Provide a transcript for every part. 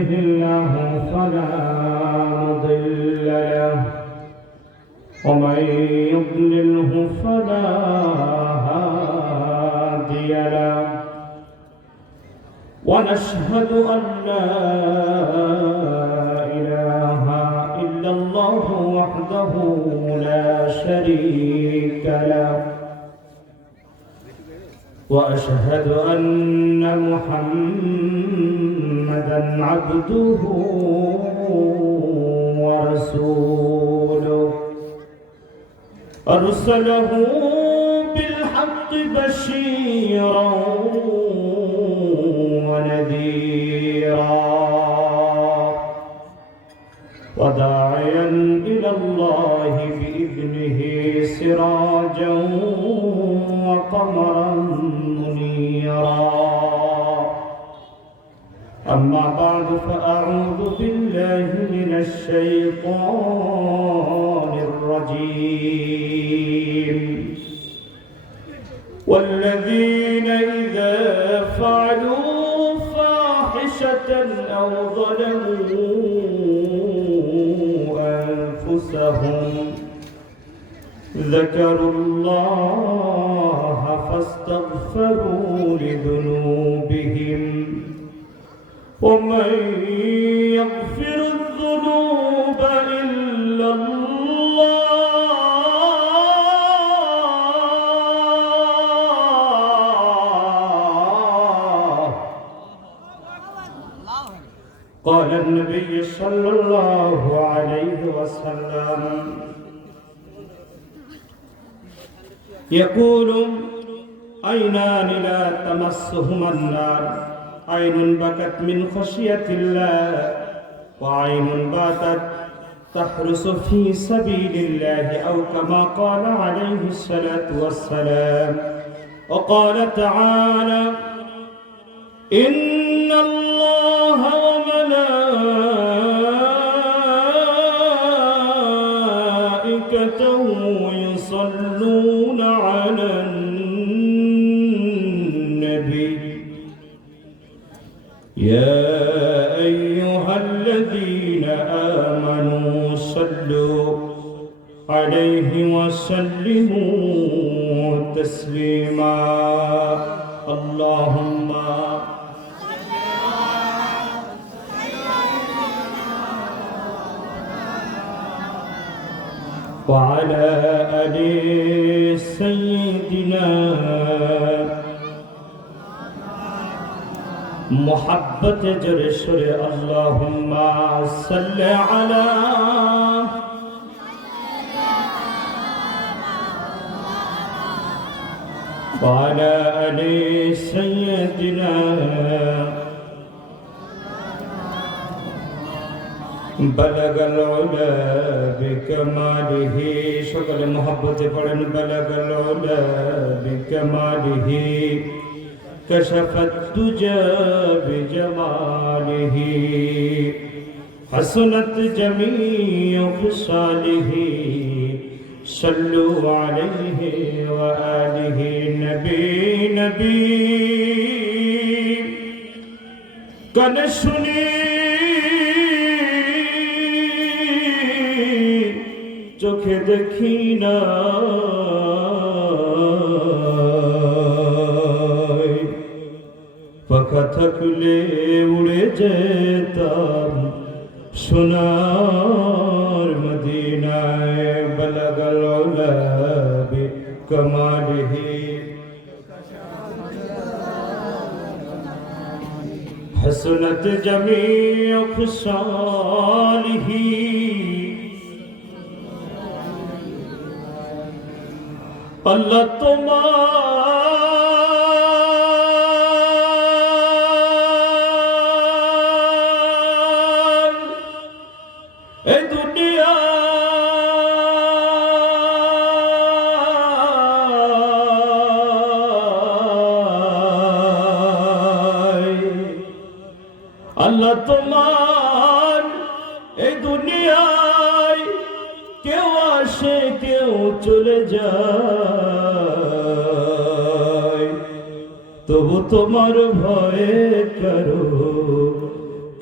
يهده الله فلا مضل له ومن يضلله فلا هادي له ونشهد أن لا إله إلا الله وحده لا شريك له وأشهد أن محمدًا عبده ورسوله أرسله بالحق بشيرًا ونذيرًا وداعيًا إلى الله بإذنه سراجًا وقمرًا منيرًا أما بعد فأعوذ بالله من الشيطان الرجيم والذين إذا فعلوا فاحشة أو ظلموا أنفسهم ذكروا الله فاستغفروا لذنوبهم ومن يغفر الذنوب إلا الله قال النبي صلى الله عليه وسلم يقول عينان لا تمسهما النار عين بكت من خشية الله وعين باتت تحرس في سبيل الله أو كما قال عليه الصلاة والسلام وقال تعالى إن الله وملائكته يصلون على النبي يا أيها الذين آمنوا صلوا عليه وسلموا تسليما اللهم وعلى آل سيدنا محبت جرشر اللهم صل على وعلى آل سيدنا بلغ العلا بكماله شكر محبت پڑھن بلغ العلا بكماله كشف الدجى بجماله حسنت جميع خصاله صلوا عليه وآله نبي كنشني চোখে দেখি না পাখা থাকলে উড়ে যেতাম সোনার মদিনায় বলগল উলা বিকমালিহি حسنت جميع خصاله আল্লাহ তোমার এই দুনিয়া আল্লাহ তোমার এই দুনিয়ায় কেউ আসে কেউ চলে যায় তবু তোমার ভয়ে করো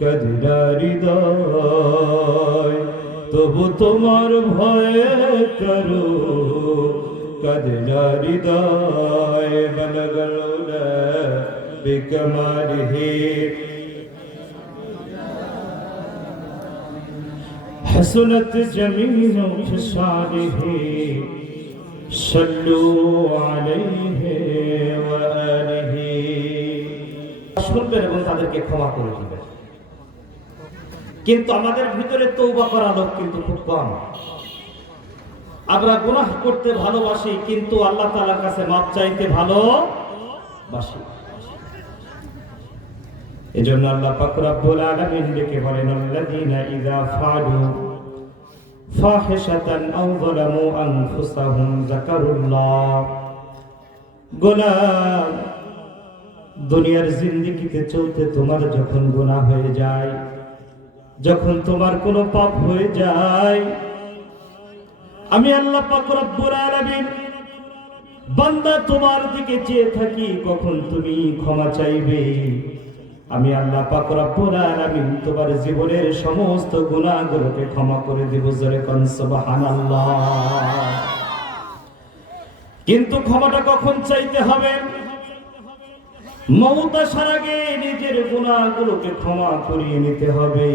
কাঁদে হৃদয়, তবু তোমার ভয়ে করো কাঁদে হৃদয়। বলগল বিকমালিহি حسنت جميع خصاله صلوا عليه وآله। শুনবেন এবং তাদেরকে ক্ষমা করে দিবেন। কিন্তু আমাদের ভিতরে তওবা করার লোক কিন্তু খুব কম। আমরা গুনাহ করতে ভালোবাসি, কিন্তু আল্লাহ তাআলার কাছে মাপ চাইতে ভালোবাসি। এজন্য আল্লাহ পাক রব্বুল আলামিন ডেকে বলেন, আল্লাযীনা ইযা ফাআলু ফাহিশাতান আও যালামু আনফুসাহুম যাকারুল্লাহ। গোলাম, দুনিয়ার জিন্দেগিতে চলতে তোমার যখন গুনাহ হয়ে যায়, যখন তোমার কোনো পাপ হয়ে যায়, আমি আল্লাহ পাক রব্বুল আলামিন বান্দা তোমার দিকে চেয়ে থাকি কখন তুমি ক্ষমা চাইবে। আমি আল্লাহ পাক রব্বুল আলামিন তোমার জীবনের সমস্ত গুনাহগুলোকে ক্ষমা করে দেব। জোরে কোন সুবহানাল্লাহ। কিন্তু ক্ষমাটা কখন চাইতে হবে? মওত আসার আগে নিজের গুনাহগুলোকে ক্ষমা করিয়ে নিতে হবে,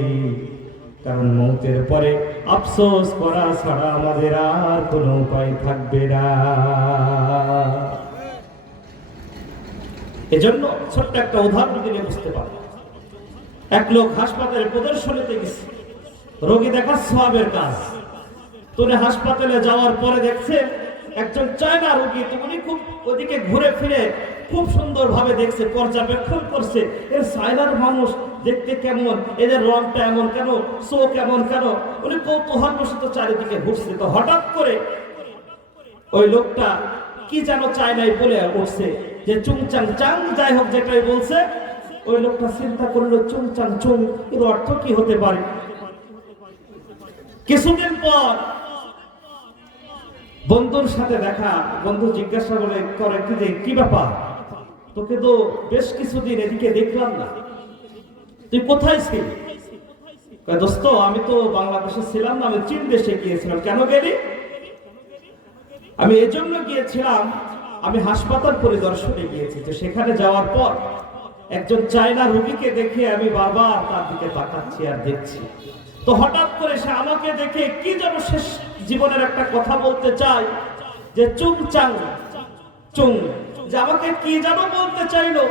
কারণ মওতের পরে আফসোস করা ছাড়া আমাদের আর কোনো উপায় থাকবে না। এজন্য ছোট্ট একটা উদাহরণ দিলে বুঝতে পারবে। এক লোক হাসপাতালে প্রদর্শনীতে গেছে, রোগী দেখা সওয়াবের কাজ। তুমি হাসপাতালে যাওয়ার পরে দেখছে একজন চায়না রোগী, তুমি খুব ওদিকে ঘুরে ফিরে খুব সুন্দর ভাবে দেখছে, পর্যবেক্ষণ করছে এর চায়নার মানুষ দেখতে কেমন, এদের রংটা এমন কেন, চোখ এমন কেন, উনি কৌতূহলবশত চারিদিকে ঘুরছে। তো হঠাৎ করে ওই লোকটা কি যেন চায়নাই বলে উঠছে যে চুংচাং চাং, যাই হোক যেটাই বলছে। ওই লোকটা চিন্তা করলো চুংচাং চুং এর অর্থ কি হতে পারে। কিছুদিন পর বন্ধুর সাথে দেখা, বন্ধু জিজ্ঞাসা করে কি ব্যাপার, তোকে তো বেশ কিছুদিন এদিকে দেখলাম না, তুই কোথায় ছিলি? দোস্ত, আমি তো বাংলাদেশে ছিলাম না, আমি চীন দেশে গিয়েছিলাম। কেন গেলি? আমি এজন্য গিয়েছিলাম, আমি হাসপাতাল পরিদর্শনে গিয়েছি। তো সেখানে যাওয়ার পর একজন চায়না রোগীকে দেখে আমি বারবার তার দিকে তাকাচ্ছি আর দেখছি। তো হঠাৎ করে সে আমাকে দেখে কি যেন শেষ জীবনের একটা কথা বলতে চায় যে চুং চাং চুং, যে আমাকে কি যেন বলতে চাইলো।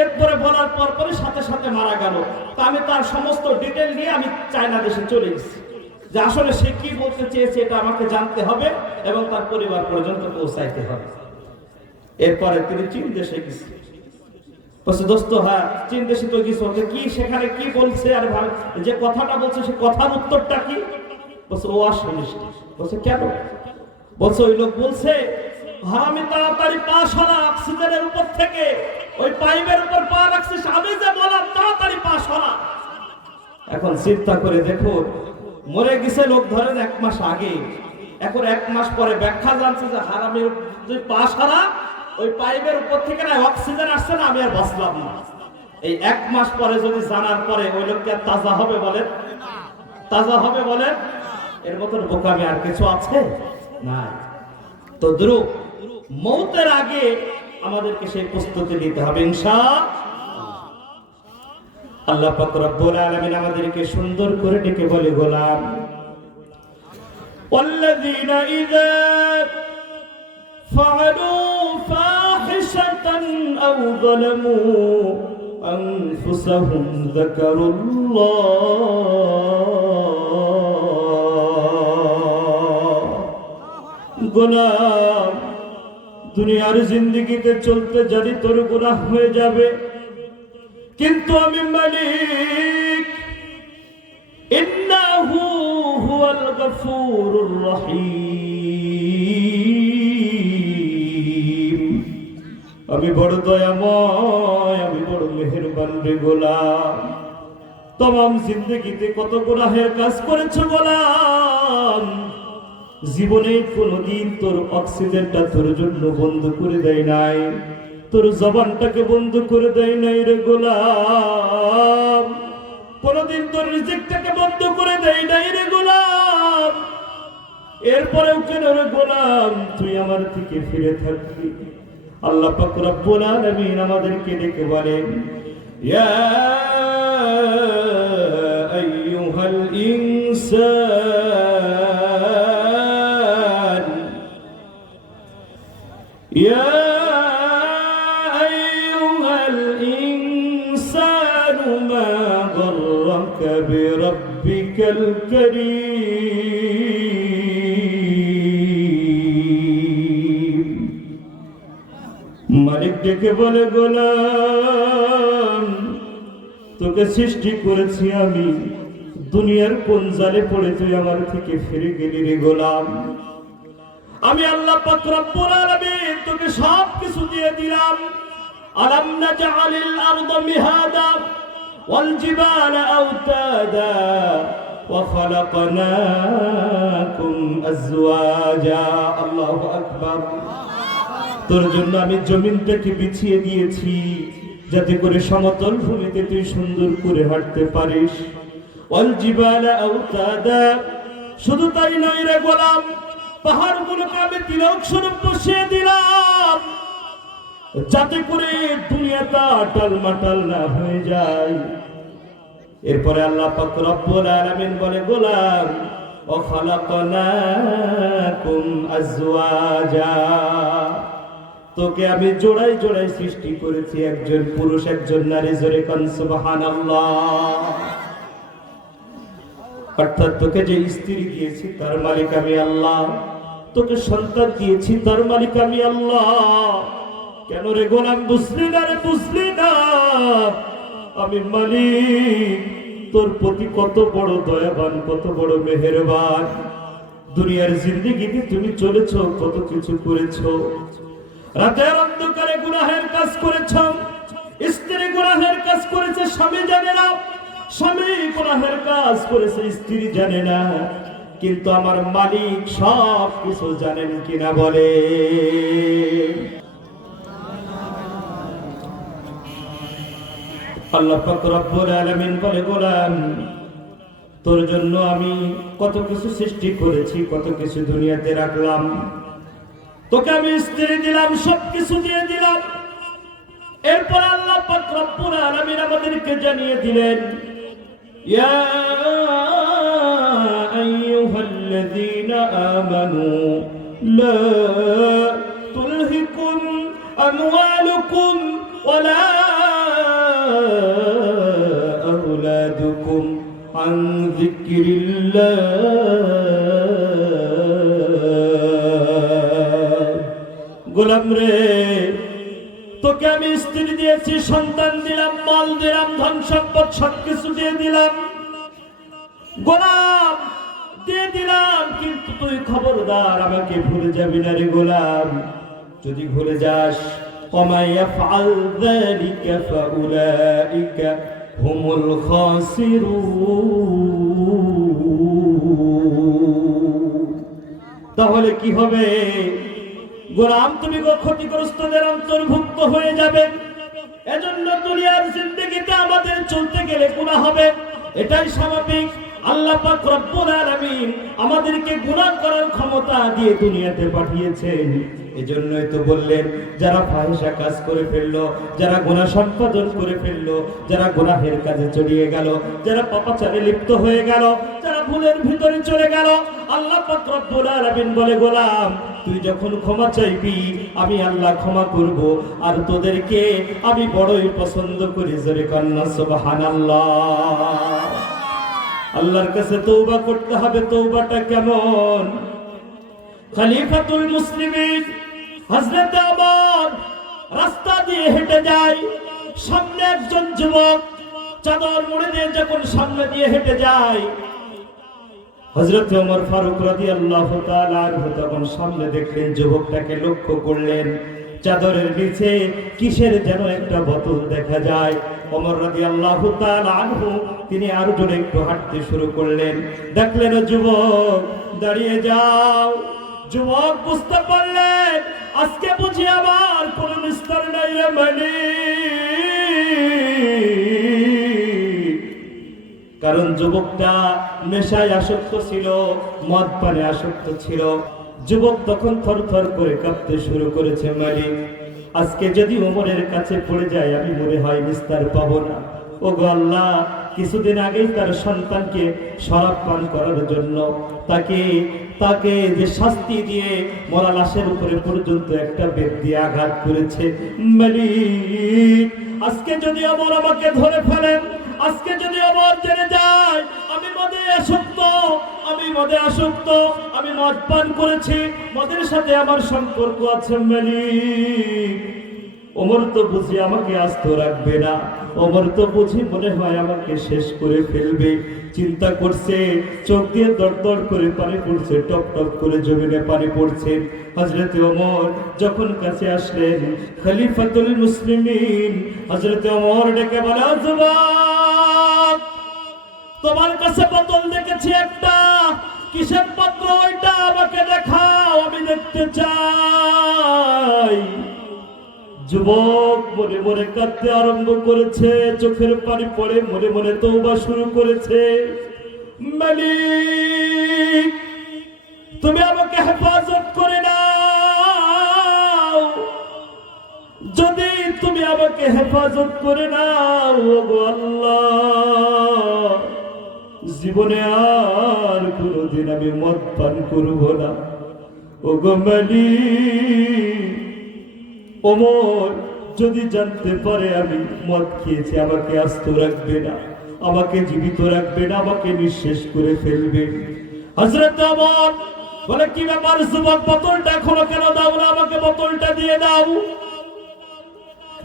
এরপরে বলার পর পরে সাথে সাথে মারা গেল। তা আমি তার সমস্ত ডিটেল নিয়ে আমি চায়না দেশে চলে গেছি, যে আসলে সে কি বলতে চেয়েছে এটা আমাকে জানতে হবে এবং তার পরিবার পর্যন্ত পৌঁছাইতে হবে। এরপরে তিনি চীন দেশে গেছে। বলছে দোস্ত, হ্যাঁ চীন দেশে তো গেছো, কি সেখানে কি বলছে আর যে কথাটা বলছে সে কথার উত্তরটা কি? বলছে ও আর শুনিস। বলছে কেন? বলছে ওই লোক বলছে হারামি তাড়াতাড়ি পা সরা, অক্সিজেনের উপর থেকে ওই পাইপের উপর পা রাখছিস, আমি যে বললাম তাড়াতাড়ি পা সরা। এখন চিন্তা করে দেখো, মরে গেছে লোক ধরেন 1 মাস আগে, এখন 1 মাস পরে ব্যাখ্যা জানছে যে হারামির তুই পা সরা, ওই পাইপের উপর থেকে না অক্সিজেন আসছে না, আমি আর বাঁচলাম না। এই 1 মাস পরে যদি জানার পরে ওই লোককে আর তাজা হবে বলেন? তাজা হবে বলেন? এর মতন বোকামি আর কিছু আছে না। তো দ্রুত মওতের আগে আমাদেরকে সেই প্রস্তুতি নিতে হবে ইনশাআল্লাহ। আল্লাহ পাক রব্বুল আলামিন আমাদেরকে সুন্দর করে ডেকে বলে, গোলাম ওয়াল্লাযীনা ইযা ফাআলু ফাহিশাতান আও যালামু আনফুসাহুম যাকারুল্লাহ। গোলাম, দুনিয়ার জিন্দেগিতে চলতে যদি তোর গুনাহ হয়ে যাবে, কিন্তু আমি মালিক ইন্নাহু হুয়াল গফুরুর রহিম। আমি বড় দয়াময়, আমি বড় মেহেরবান রে গোলাম। तमाम जिंदगीতে কত গুনাহের কাজ করেছো গোলাম, জীবনে কোনদিন তোর অক্সিজেনটা তোর জন্য বন্ধ করে দেয় নাই, তোর জবানটাকে বন্ধ করে দেয় নাই রে গোলাম। কোনদিন তোর রিজিকটাকে বন্ধ করে দেই নাই রে গোলাম, এরপরেও কেন রে গোলাম তুই আমার থেকে ফিরে থাকবি? আল্লাহ পাক রব্বুল আলামিন আমাদেরকে ডেকে বলেন, ইয়া আইয়ুহাল ইনসান ইয়া আইয়ুহাল ইনসানু মা গররাকা বিরাব্বিকাল কারীম। মালিক ডেকে বলে, গোলাম তোকে সৃষ্টি করেছি আমি, দুনিয়ার কোন জালে পড়ে তুই আমার থেকে ফিরে গেলি রে গোলাম? আমি আল্লাহ পাক রব্বুল আলামিন তোকে সব কিছু দিয়ে দিলাম। আলাম নাজআলিল আরদা মিহাদা ওয়াল জিবালা আওতাদা ওয়া খালাকনাকুম আজওয়াজা। আল্লাহু আকবার। তোর জন্য আমি জমিনটাকে বিছিয়ে দিয়েছি যাতে করে সমতল ভূমিতে তুই সুন্দর করে হাঁটতে পারিস। ওয়াল জিবালা আওতাদা, শুধু তাই নয় রে গোলাম, পাহাড়গুলোকে আমি তিলক স্বরূপ বসিয়ে দিলাম যাতে করে দুনিয়াটা টালমাটাল না হয়ে যায়। এরপরে আল্লাহ পাক রব্বুল আলামিন বলে, গোলাম ওয়া খালাকনাকুম আজওয়াজা, তোকে আমি জোড়ায় জোড়ায় সৃষ্টি করেছি, একজন পুরুষ একজন নারী। জোরে কান সুবহানাল্লাহ। অর্থাৎ তোকে যে স্ত্রী দিয়েছি তার মালিক আমি আল্লাহ, তোকে সন্তান দিয়েছি তার মালিক আমি আল্লাহ। কেন রে গোলাম বুঝলি না রে? বুঝলি না আমি মালিক তোর প্রতি কত বড় দয়াবান, কত বড় মেহেরবান। দুনিয়ার জিন্দেগিতে তুমি চলেছো, কত কিছু করেছো। রাতের অন্ধকারে গুনাহের কাজ করেছ, স্ত্রী গুনাহের কাজ করেছে, স্বামী জানে না। স্বামী গুনাহের কাজ করেছে, স্ত্রী জানে না। কিন্তু আমার মালিক সব কিছু জানেন কিনা বলে? আল্লাহ পাক রব্বুল আলামিন বলে, গোলাম তোর জন্য আমি কত কিছু সৃষ্টি করেছি, কত কিছু দুনিয়াতে রাখলাম। তোকে আমি স্ত্রী দিলাম, সব কিছু দিয়ে দিলাম। এরপর আল্লাহ পাক রব্বুল আলামিন আমাদেরকে জানিয়ে দিলেন, ইয়া আইয়ুহাল্লাযীনা আমানু লা তুলহিকুম আমওয়ালুকুম ওয়ালা আওলাদুকুম আন যিকরিল্লাহ। গোলাম রে, তোকে আমি স্ত্রী দিয়েছি, সন্তান দিলাম, মাল দিলাম, ধন সম্পদ সবকিছু দিয়ে দিলাম। গোলাম দিয়ে দিলাম, কিন্তু তুই খবরদার আমাকে ভুলে যাবি না রে গোলাম। যদি ভুলে যাস, ওমা ইয়াফআল যালিকা ফাউলাইকা হুমুল খাসিরুন। তাহলে কি হবে গোলাম? তুমি ক্ষতিগ্রস্তদের অন্তর্ভুক্ত হয়ে যাবে। এজন্য দুনিয়ার জিন্দেগিতে আমাদের চলতে গেলে গুনাহ হবে, এটাই স্বাভাবিক। আল্লাহ পাক রব্বুল আলামিন আমাদেরকে গুনাহ করার ক্ষমতা দিয়ে দুনিয়াতে পাঠিয়েছেন। এজন্যই তো বললেন, যারা ফাহিশা কাজ করে ফেললো, যারা গুনাহ সম্পাদন করে ফেললো, যারা গুনাহের কাজে জড়িয়ে গেল, যারা পাপাচারে লিপ্ত হয়ে গেল, যারা ভুলের ভিতরে চলে গেল, আল্লাহ পাক রব্বুল আলামিন বলে, গোলাম তুই যখন ক্ষমা চাইবি আমি আল্লাহ ক্ষমা করব, আর তোদেরকে আমি বড়ই পছন্দ করি। জোরে কান্না সুবহানাল্লাহ। আল্লাহর কাছে তওবা করতে হবে। তওবাটা কেমন? খলিফাতুল মুসলিমিন হযরত ওমর রাস্তা দিয়ে হেঁটে যায়, সামনে একজন যুবক চাদর মুড়ে দিয়ে যখন সামনে দিয়ে হেঁটে যায়, হযরত ওমর ফারুক রাদিয়াল্লাহু তাআলা আনহু তখন সামনে দেখলেন, যুবকটাকে লক্ষ্য করলেন, চাদরের নিচে কিসের যেন একটা বোতল দেখা যায়। ওমর রাদিয়াল্লাহু তাআলা আনহু তিনি আরো জোরে একটু হাঁটতে শুরু করলেন, দেখলেন যুবক দাঁড়িয়ে যাও। যুবক বুঝতে পারলেন, আজকে বুঝি আমার কোন নিস্তার নাই রে মালিক। কারণ যুবকটা নেশায় আসক্ত ছিল, মদ পানে আসক্ত ছিল। যুবক তখন থরথর করে কাঁপতে শুরু করেছে, মালিক আজকে যদি ওমরের কাছে পড়ে যায় আমি মনে হয় নিস্তার পাবো না। ও গো আল্লাহ, কিছুদিন আগেই তার সন্তানকে শরাব পান করার জন্য তাকে যে শাস্তি দিয়ে মরা লাশের উপরে পর্যন্ত একটা বেত দিয়ে আঘাত করেছে, মালিক আজকে যদি ওমর আমাকে ধরে ফেলেন, আজকে যদি ওমর জেনে যায় আমি মদে আসক্ত, আমি মদ পান করেছি, মদের সাথে আমার সম্পর্ক আছে, মালিক ওমর তো বুঝি আমাকে আস্ত রাখবে না, ওমর তো বুঝি মনে হয় আমাকে শেষ করে ফেলবে। চিন্তা করছে, চোখ দিয়ে দড়দড় করে পানি পড়ছে, টপ টপ করে জমিনে পানি পড়ছে। হযরত ওমর যখন কাছে আসলেন, খলিফাতুল মুসলিমিন হযরত ওমর ডেকে বলে, যুবক তোমার কাছে বোতল দেখেছি একটা, কিসের পাত্র ওইটা আমাকে দেখাও, আমি দেখতে চাই। যুবক মনে মনে কাঁদতে আরম্ভ করেছে, চোখের পানি পড়ে মনে মনে তওবা শুরু করেছে, মালিক তুমি আমাকে হেফাজত করে নাও, যদি তুমি আমাকে হেফাজত করে নাও ওগো আল্লাহ, জীবনে আর কোনোদিন আমি মদ পান করব না। ওগো মালিক ওমর যদি জানতে পারে আমি মদ খেয়েছি আমাকে আস্ত রাখবে না, আমাকে জীবিত রাখবে না, আমাকে নিঃশেষ করে ফেলবে। হযরত ওমর বলে, কি ব্যাপার যুবক, বোতলটা এখনো কেন দাও না, আমাকে বোতলটা দিয়ে দাও।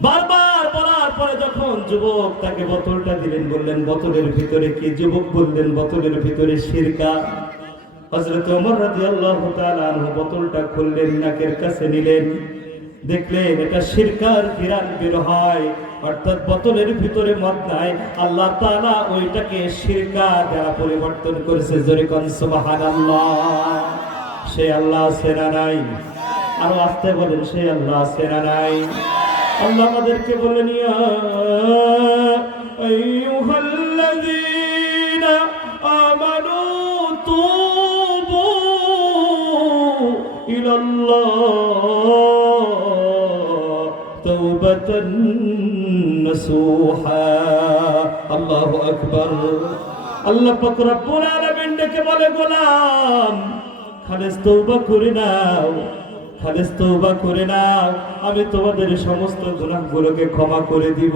বারবার বলার পরে যখন যুবক তাকে বোতলটা দিলেন, বললেন বোতলের ভিতরে কি? যুবক বললেন বোতলের ভিতরে সিরকা। হযরত ওমর রাদিয়াল্লাহু তাআলা আনহু বোতলটা খুললেন, নাকের কাছে নিলেন, দেখলেন এটা সিরকার ঘিরান বের হয়, অর্থাৎ বোতলের ভিতরে মদ নাই, আল্লাহ তাআলা ওইটাকে সিরকা দ্বারা পরিবর্তন করেছে। জোরে কোন সুবহানাল্লাহ। সে আল্লাহ আছে না নাই? আরো আস্তে বলেন, সে আল্লাহ আছে না নাই? আল্লাহ আমাদেরকে বলেন, ইয়া আইয়ুহাল্লাযীনা আমানু তুবু ইলাল্লাহ তাওবাতান নাসুহা। আল্লাহু আকবার। আল্লাহ পাক রব্বুল আলামিন ডেকে বলে, গোলাম খালেস তওবা করে নাও, খালেস তওবা করে নাও, আমি তোমাদের সমস্ত গুনাহগুলোকে ক্ষমা করে দিব।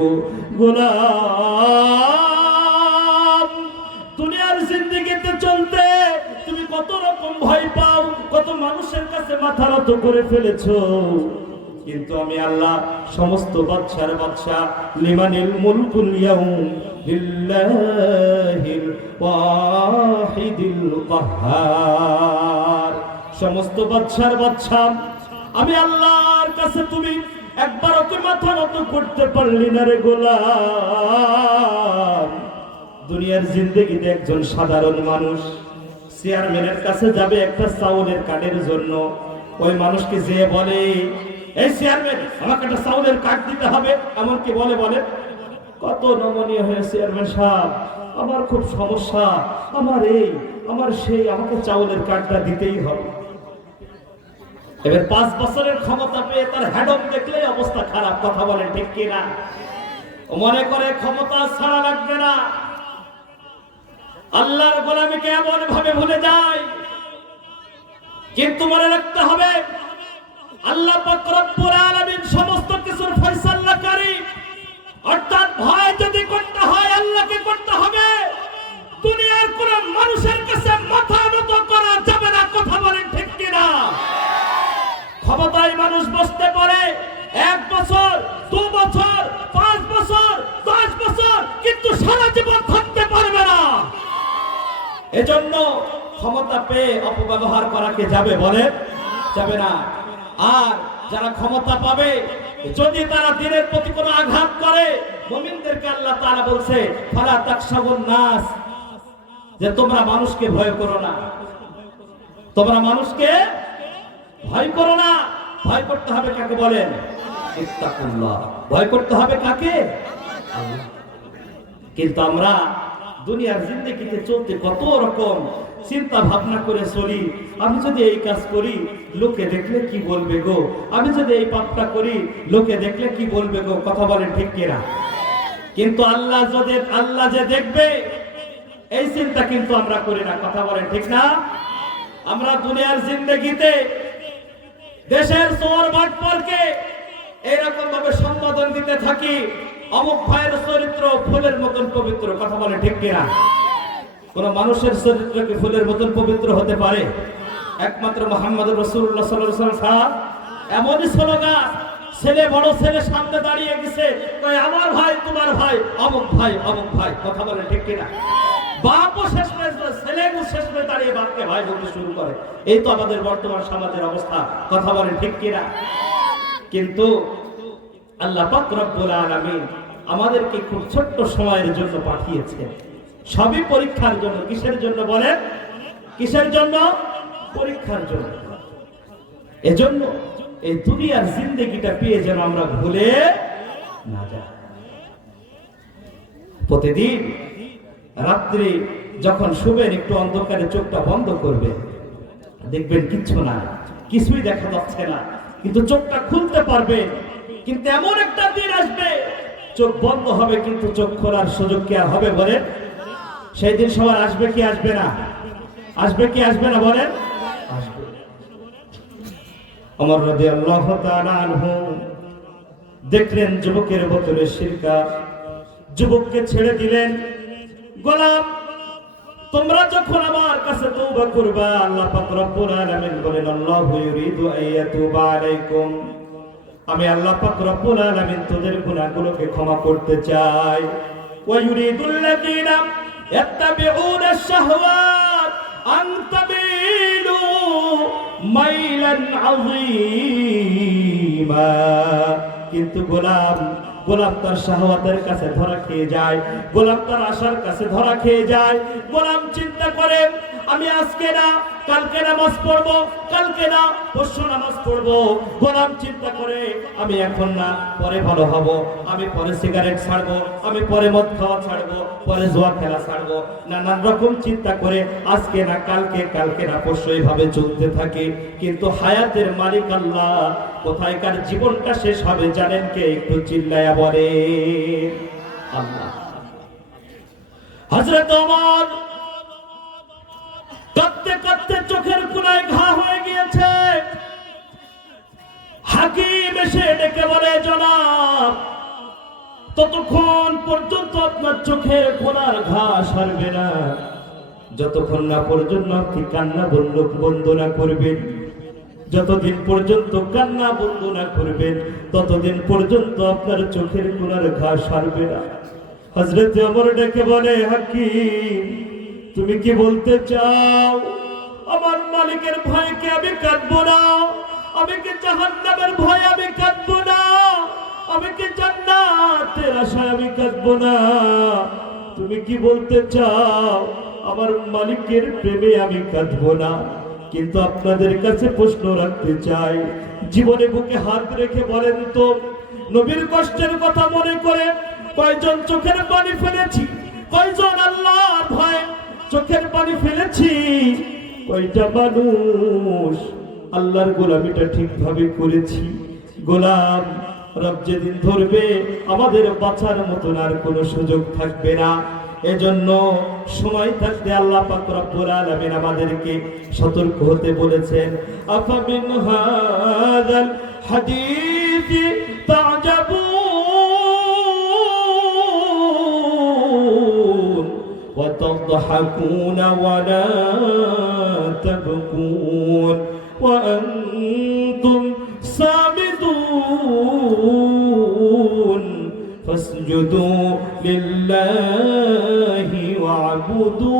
গোলাম দুনিয়ার জিন্দেগিতে চলতে তুমি কত রকম ভয় পাও, কত মানুষের কাছে মাথা নত করে ফেলেছো, কিন্তু আমি আল্লাহ সমস্ত বাদশার বাদশা, লিমানিল মুলকুল ইয়াউম লিল্লাহিল ওয়াহিদিল কাহ্হার, সমস্ত বাদশার বাদশা আমি আল্লাহর কাছে। তুমি একবারও কি মাথা নত করতে পারলি না রে গোলাম? দুনিয়ার জিন্দেগিতে একজন সাধারণ মানুষ চেয়ারম্যানের কাছে যাবে একটা চাউলের কার্ডের জন্য, ওই মানুষকে যে বলে, এই চেয়ারম্যান আমাকে একটা চাউলের কার্ড দিতে হবে, এমনকি বলে কত নমনীয় হয়ে, চেয়ারম্যান সাহেব আমার খুব সমস্যা, আমার এই আমার সেই, আমাকে চাউলের কার্ডটা দিতেই হবে। এবার 5 বছরের ক্ষমতা পেয়ে তার হেডম দেখলেই অবস্থা খারাপ, কথা বলে ঠিক কিনা? মনে করে ক্ষমতা ছাড়া লাগবে না, আল্লাহর গোলামীকে এমন ভাবে ভুলে যায়। কিন্তু মনে রাখতে হবে আল্লাহ পাক রব্বুল আলামিন সমস্ত কিছুর ফয়সালাকারী, অর্থাৎ ভয় যদি করতে হয় আল্লাহকে করতে হবে, দুনিয়ার কোন মানুষের কাছে মাথা নত করা যাবে না, কথা বলেন ঠিক কিনা? ক্ষমতায় মানুষ বসতে পারে 1 বছর, 2 বছর, 5 বছর, 10 বছর, কিন্তু সারা জীবন থাকতে পারবে না। এজন্য ক্ষমতা পেয়ে অপব্যবহার করাকে যাবে, বলে যাবে না। আর যারা ক্ষমতা পাবে, যদি তারা দিনের প্রতি কোনো আঘাত করে, মুমিনদেরকে আল্লাহ তাআলা বলছে ফালা তাকশাবুন নাস, যে তোমরা মানুষকে ভয় করো না, তোমরা মানুষকে ভয় করো না। ভয় করতে হবে কাকে বলেন? ইত্তাকুল্লাহ। ভয় করতে হবে কাকে? আল্লাহ। কিন্তু আমরা দুনিয়ার জিন্দেগিতে চলতে কত রকম চিন্তা ভাবনা করে চলি। আমি যদি এই কাজ করি লোকে দেখলে কি বলবে গো, আমি যদি এই পাপটা করি লোকে দেখলে কি বলবে গো, কথা বলেন ঠিক কিনা? কিন্তু আল্লাহ যে দেখবে এই চিন্তা কিন্তু আমরা করি না, কথা বলেন ঠিক না? আমরা দুনিয়ার জিন্দেগিতে দেশের চোর বাটপারকে এরকম ভাবে সম্বোধন দিতে থাকি, অমুক ভাইয়ের চরিত্র ফুলের মতন পবিত্র, কথা বলে ঠিক কিনা? কোন মানুষের চরিত্র কি ফুলের মতন পবিত্র হতে পারে? একমাত্র মুহাম্মদুর রাসূলুল্লাহ সাল্লাল্লাহু আলাইহি ওয়াসাল্লাম। এমনই স্লোগান, ছেলে বড় ছেলে সামনে দাঁড়িয়ে গেছে, কয় আমার ভাই তোমার ভাই অমুক ভাই অমুক ভাই, কথা বলে ঠিক কিনা? বাপও শেষ মেশ ছেলেও শেষ মেশ দাঁড়িয়ে বাপকে ভাই বলতে শুরু করে। এই তো আমাদের বর্তমান সমাজের অবস্থা, কথা বলেন ঠিক কিনা? কিন্তু আল্লাহ পাক রব্বুল আলামিন আমাদেরকে খুব ছোট্ট সময়ের জন্য পাঠিয়েছেন, সবই পরীক্ষার জন্য। কিসের জন্য বলেন? কিসের জন্য? পরীক্ষার জন্য। এজন্য এই দুনিয়ার জিন্দেগিটা পেয়ে যেন আমরা ভুলে না যাই। প্রতিদিন রাত্রি যখন শুবেন একটু অন্ধকারে চোখটা বন্ধ করবে, দেখবেন কিচ্ছু না, কিছুই দেখা যাচ্ছে না, কিন্তু চোখটা খুলতে পারবে। কিন্তু এমন একটা দিন আসবে চোখ বন্ধ হবে কিন্তু চোখ খোলার সুযোগ কি আর হবে বলেন? সেই দিন সবার আসবে কি আসবে না? আসবে কি আসবে না বলেন? আসবে। ওমর রাদিয়াল্লাহু তাআলা আনহু দেখলেন যুবকের বোতলে সিরকা, যুবককে ছেড়ে দিলেন। গোলাম, তোমরা যখন আমার কাছে তওবা করবা, আল্লাহ পাক রব্বুল আলামিন বলেন আল্লাহু ইউরিদু আইয়াতুবা আলাইকুম, আমি আল্লাহ পাক রব্বুল আলামিন তোদের গুনাহগুলোকে ক্ষমা করতে চাই। ওয়া ইউরিদুল লাযিনা ইয়াত্তাবিউনা আশ-শাহওয়াত আন তামিলু মাইলান আযীমা। কিন্তু গোলাম তার শাহওয়াতের কাছে ধরা খেয়ে যায়, গোলাম তার আশার কাছে ধরা খেয়ে যায়। গোলাম চিন্তা করে আমি আজকে না কালকে নামাজ পড়বো, কালকে না পরশু নামাজ পড়বো। গোলাম চিন্তা করে আমি এখন না পরে ভালো হব, আমি পরে সিগারেট ছাড়বো, আমি পরে মদ খাওয়া ছাড়বো, পরে জুয়া খেলা ছাড়বো। নানান রকম চিন্তা করে আজকে না কালকে, কালকে না পরশু এইভাবে চলতে থাকে। কিন্তু হায়াতের মালিক আল্লাহ, কোথায়কার জীবনটা শেষ হবে জানেন কে? একটু চিল্লায়া বলে আল্লাহ। হযরত ওমর কাঁদতে কাঁদতে চোখের কোণায় ঘা হয়ে গিয়েছে। হাকিম এসে ডেকে বলে জনাব, ততক্ষণ পর্যন্ত আপনার চোখের কোণার ঘা সারবে না যতক্ষণ না পর্যন্ত আপনি কান্না বন্ধ না করবেন। যতদিন পর্যন্ত কান্না বন্ধ না করবেন ততদিন পর্যন্ত আপনার চোখের কোণার ঘা সারবে না। হযরত ওমর ডেকে বলে হাকিম, তুমি কি বলতে চাও? আমার মালিকের ভয়কে আমি কাঁদবো না? আমি কি জাহান্নামের ভয়ে আমি কাঁদবো না? আমি কি জান্নাতের আশায় আমি কাঁদবো না? তুমি কি বলতে চাও আমার মালিকের প্রেমে আমি কাঁদবো না? কিন্তু আপনাদের কাছে প্রশ্ন রাখতে চাই, জীবনে বুকে হাত রেখে বলেন তো, নবীর কষ্টের কথা মনে করে কয়জন চোখের পানি ফেলেছি? কয়জন আল্লাহর ভয়ে চোখের পানি ফেলেছি? কয়টা মানুষ আল্লাহর গোলামিটা ঠিকভাবে করেছি? গোলাম, রব যেদিন ধরবে আমাদের বাঁচার মতন আর কোনো সুযোগ থাকবে না। এজন্য সময় থাকতে আল্লাহ পাক রব্বুল আলামিন আমাদেরকে সতর্ক হতে বলেছেন। আফামিন হাযাল হাদীসি তা'জাবুন ওয়া তাদহাকুনা ওয়া লা তাবকুন ওয়া আনতুম সামিদুন ফাসজুদু লিল্লাহি ওয়া'বুদু।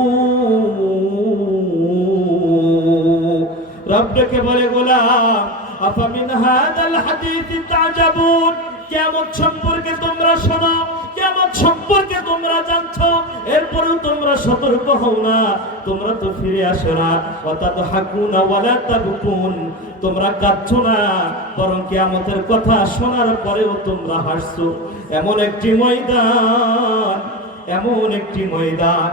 রব ডেকে বলে গোলাম, আফামিন হাযাল হাদীসি তা'জাবুন, কিয়ামত সম্পর্কে তোমরা শোনো, কিয়ামত সম্পর্কে তোমরা জানছো, এরপরেও তোমরা সতর্ক হও না, তোমরা তো ফিরে আসো না। ওয়া তাদহাকুনা ওয়া লা তাবকুন, তোমরা কাঁদছো না বরং কিয়ামতের কথা শোনার পরেও তোমরা হাসছো। এমন একটি ময়দান, এমন একটি ময়দান।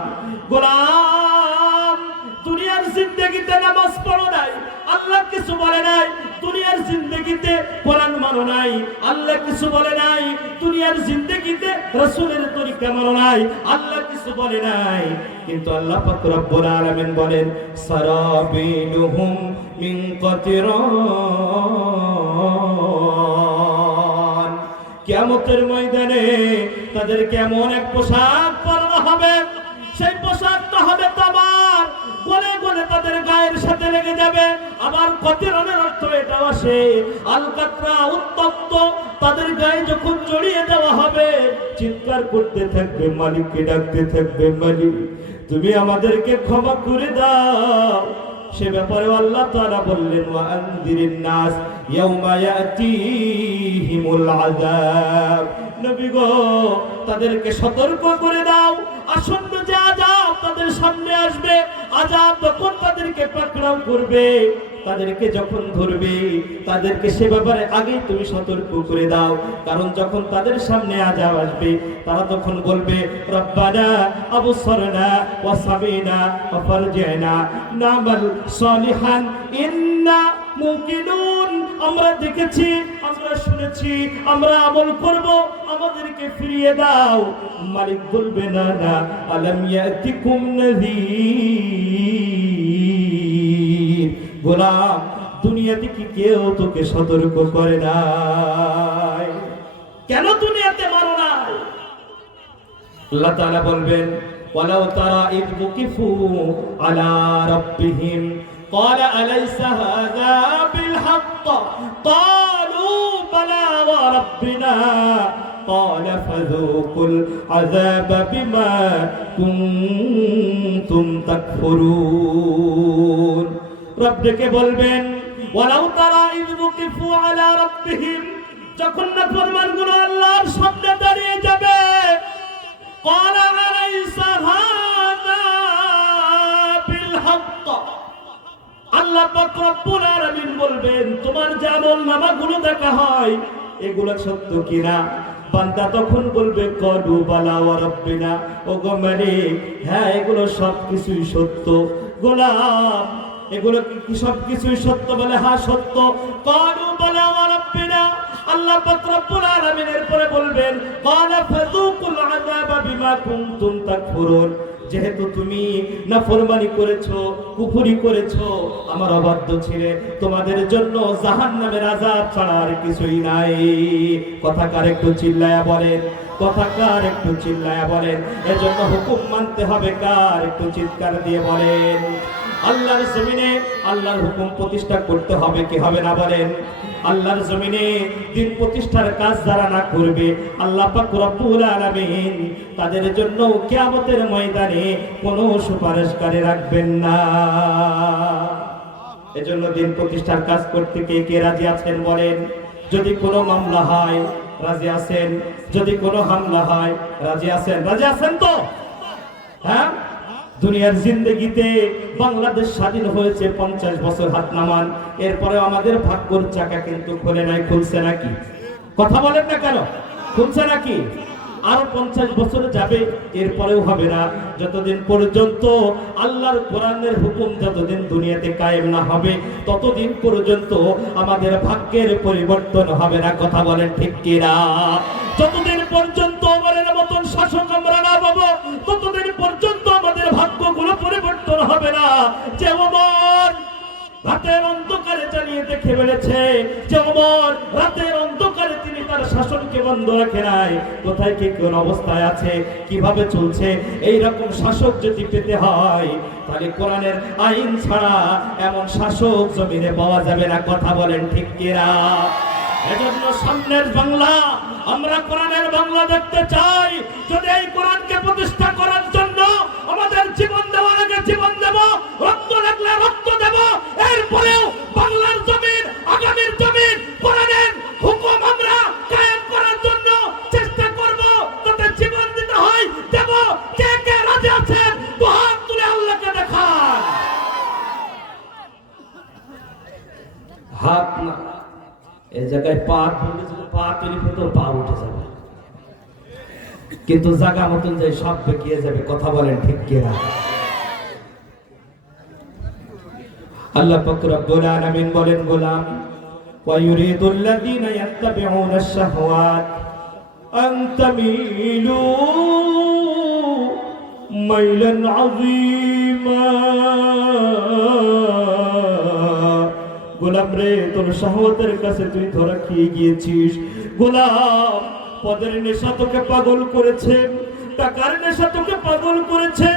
গোলাম, দুনিয়ার জিন্দেগিতে নামাজ পড়ো নাই, আল্লাহ কিছু বলে নাই। দুনিয়ার জিন্দেগিতে কোরআন মানো নাই, আল্লাহ কিছু বলে নাই। দুনিয়ার জিন্দেগিতে রাসূলের তরিকা মানো নাই, আল্লাহ কিছু বলে নাই। কিন্তু আল্লাহ পাক রব্বুল আলামিন বলেন, সারাবিলুহুম মিন কাতিরান। কিয়ামতের ময়দানে তাদের কেমন এক পোশাক পরানো হবে, সেই পোশাকটা হবে তামার, গলে গলে তাদের গায়ের সাথে লেগে যাবে। আবার কতিরানের অর্থ এটাও আসে আলকাতরা, উত্তপ্ত। তাদের গায়ে যখন জড়িয়ে দেওয়া হবে, চিৎকার করতে থাকবে, মালিককে ডাকতে থাকবে, মালিক তুমি আমাদেরকে ক্ষমা করে দাও। সে ব্যাপারে আল্লাহ তাআলা বললেন, ওয়া আনদিরিন নাস ইয়াউমা ইয়াতিহিমুল আযাব। নবী গো, তাদেরকে সতর্ক করে দাও, আসন্ন যে আযাব তাদের সামনে আসবে, আযাব যখন তাদেরকে পাকড়াও করবে, তাদেরকে যখন ধরবে, তাদেরকে সে ব্যাপারে আগেই তুমি সতর্ক করে দাও। কারণ যখন তাদের সামনে আযাব আসবে, তারা তখন বলবে, রব্বানা আবসারনা ওয়া সামিনা ওয়া ফারজিনা নামাল সালিহান ইন্না মুকিনুন। আমরা দেখেছি, আমরা শুনেছি, আমরা আমল করব, আমাদেরকে ফিরিয়ে দাও। মালিক বলবে, না না, আলাম ইয়াতিকুম নাযীর। গোলাম, দুনিয়াতে কি কেউ তোকে সতর্ক করে নাই? কেন দুনিয়াতে মানো নাই? আল্লাহ তাআলা বলবেন, ওয়ালাউ তারা ইয বুকিফু আলা রাব্বিহিম قال أليس هذا بالحق قالوا بلى وربنا قال فذوقوا العذاب بما كنتم تكفرون। রব ডেকে বলবেন, ওয়ালাউ তারা ইয বুকিফু আলা রাব্বিহিম, যখন নাফরমানগুলো আল্লাহর সামনে দাঁড়িয়ে যাবে, قال أليس هذا بالحق। আল্লাহ পাক রব্বুল আলামিন বলবেন, তোমার যে আমলনামাগুলো দেখা হয় এগুলো সত্য কিনা? বান্দা তখন বলবে, ক্বালু বালা ওয়া রাব্বিনা, ওগো মালিক, হ্যাঁ এগুলো সবকিছুই সত্য। গোলাম, এগুলো কি সবকিছুই সত্য? বলে, হ্যাঁ সত্য। ক্বালু বালা ওয়া রাব্বিনা। আল্লাহ পাক রব্বুল আলামিন এরপরে বলবেন, ক্বালা ফাযুকুল আযাবা বিমা কুনতুম তাকফুরুন। যেহেতু তুমি নাফরমানি করেছো, কুফরি করেছো, আমার অবাধ্য ছিলে, তোমাদের জন্য জাহান্নামের আযাব ছাড়া আর কিছুই নাই। কথাকার একটু চিল্লায়া বলেন, কথাকার একটু চিল্লায়া বলেন। এজন্য হুকুম মানতে হবে কার? একটু চিৎকার দিয়ে বলেন। আল্লাহর জমিনে আল্লাহর হুকুম প্রতিষ্ঠা করতে হবে, কি হবে না বলেন? আল্লাহর জমিনে দিন প্রতিষ্ঠার কাজ যারা না করবে, আল্লাহ পাক রব্বুল আলামিন তাদের জন্য কিয়ামতের ময়দানে কোনো সুপারিশকারী রাখবেন না। এজন্য দিন প্রতিষ্ঠার কাজ করতে কে কে রাজি আছেন বলেন? যদি কোনো মামলা হয় রাজি আছেন? যদি কোনো হামলা হয় রাজি আছেন? রাজি আছেন তো? হ্যাঁ, দুনিয়ার জিন্দেগিতে বাংলাদেশ স্বাধীন হয়েছে 50 বছর, হাত নামান। এরপরে আমাদের ভাগ্যর চাকা কিন্তু খোলে নাই। খুলছে নাকি? কথা বলেন না কেন? খুলছে নাকি? আরো 50 বছর যাবে, এরপরেও হবে না, যতদিন পর্যন্ত আল্লাহর কোরআনের হুকুম যতদিন দুনিয়াতে কায়েম না হবে, ততদিন পর্যন্ত আমাদের ভাগ্যের পরিবর্তন হবে না। কথা বলেন ঠিক কিনা? যতদিন পর্যন্ত ওমরের মতন শাসক আমরা না পাবো, ততদিন পর্যন্ত আমাদের ভাগ্যগুলো পরিবর্তন হবে না। যে ওমর রাতের অন্ধকারে চালিয়ে দেখে বেড়েছে, যে ওমর রাতের অন্ধকারে তিনি তার শাসনকে বন্ধ রাখে নাই, কোথায় কি কোন অবস্থায় আছে, কিভাবে চলছে, এই রকম শাসক যদি পেতে হয়, তাহলে কোরআনের আইন ছাড়া এমন শাসক জমিনে পাওয়া যাবে না। কথা বলেন ঠিক কিনা? এজন্য সামনের বাংলা, আমরা কোরআনের বাংলা দেখতে চাই। যদি এই কোরআনকে প্রতিষ্ঠা করার জন্য আমাদের জীবন দেওয়ার আগে জীবন দেব, রক্ত লাগলে রক্ত দেব, এরপরেও বাংলার জমিন, আগামীর জমিন, কোরআনের হুকুম আমরা কায়েম করার জন্য চেষ্টা করব। তাতে জীবন দিতে হয়, দেব। কে কে রাজি আছেন হাত তুলে আল্লাহকে দেখান। হাত না, এই জায়গায় পা তুলে, পা তুলে তো পা উঠে যাবে। কিন্তু জায়গা মতন যে সব বেঁকিয়ে যাবে। কথা বলেন ঠিক কিনা? আল্লাহ পাক রব্বুল আলামিন বলেন, গোলাম ওয়া ইউরিদুল্লাযীনা ইয়াত্তাবিউনা আশ-শাহওয়াত আন তামিলু মাইলান আযীমা। গোলাম রে, তোর শাহওয়াতের কাছে তুই ধরা খেয়ে গিয়েছিস। গোলাম, পদের নেশা তোকে পাগল করেছে, টাকার নেশা তোকে পাগল করেছে,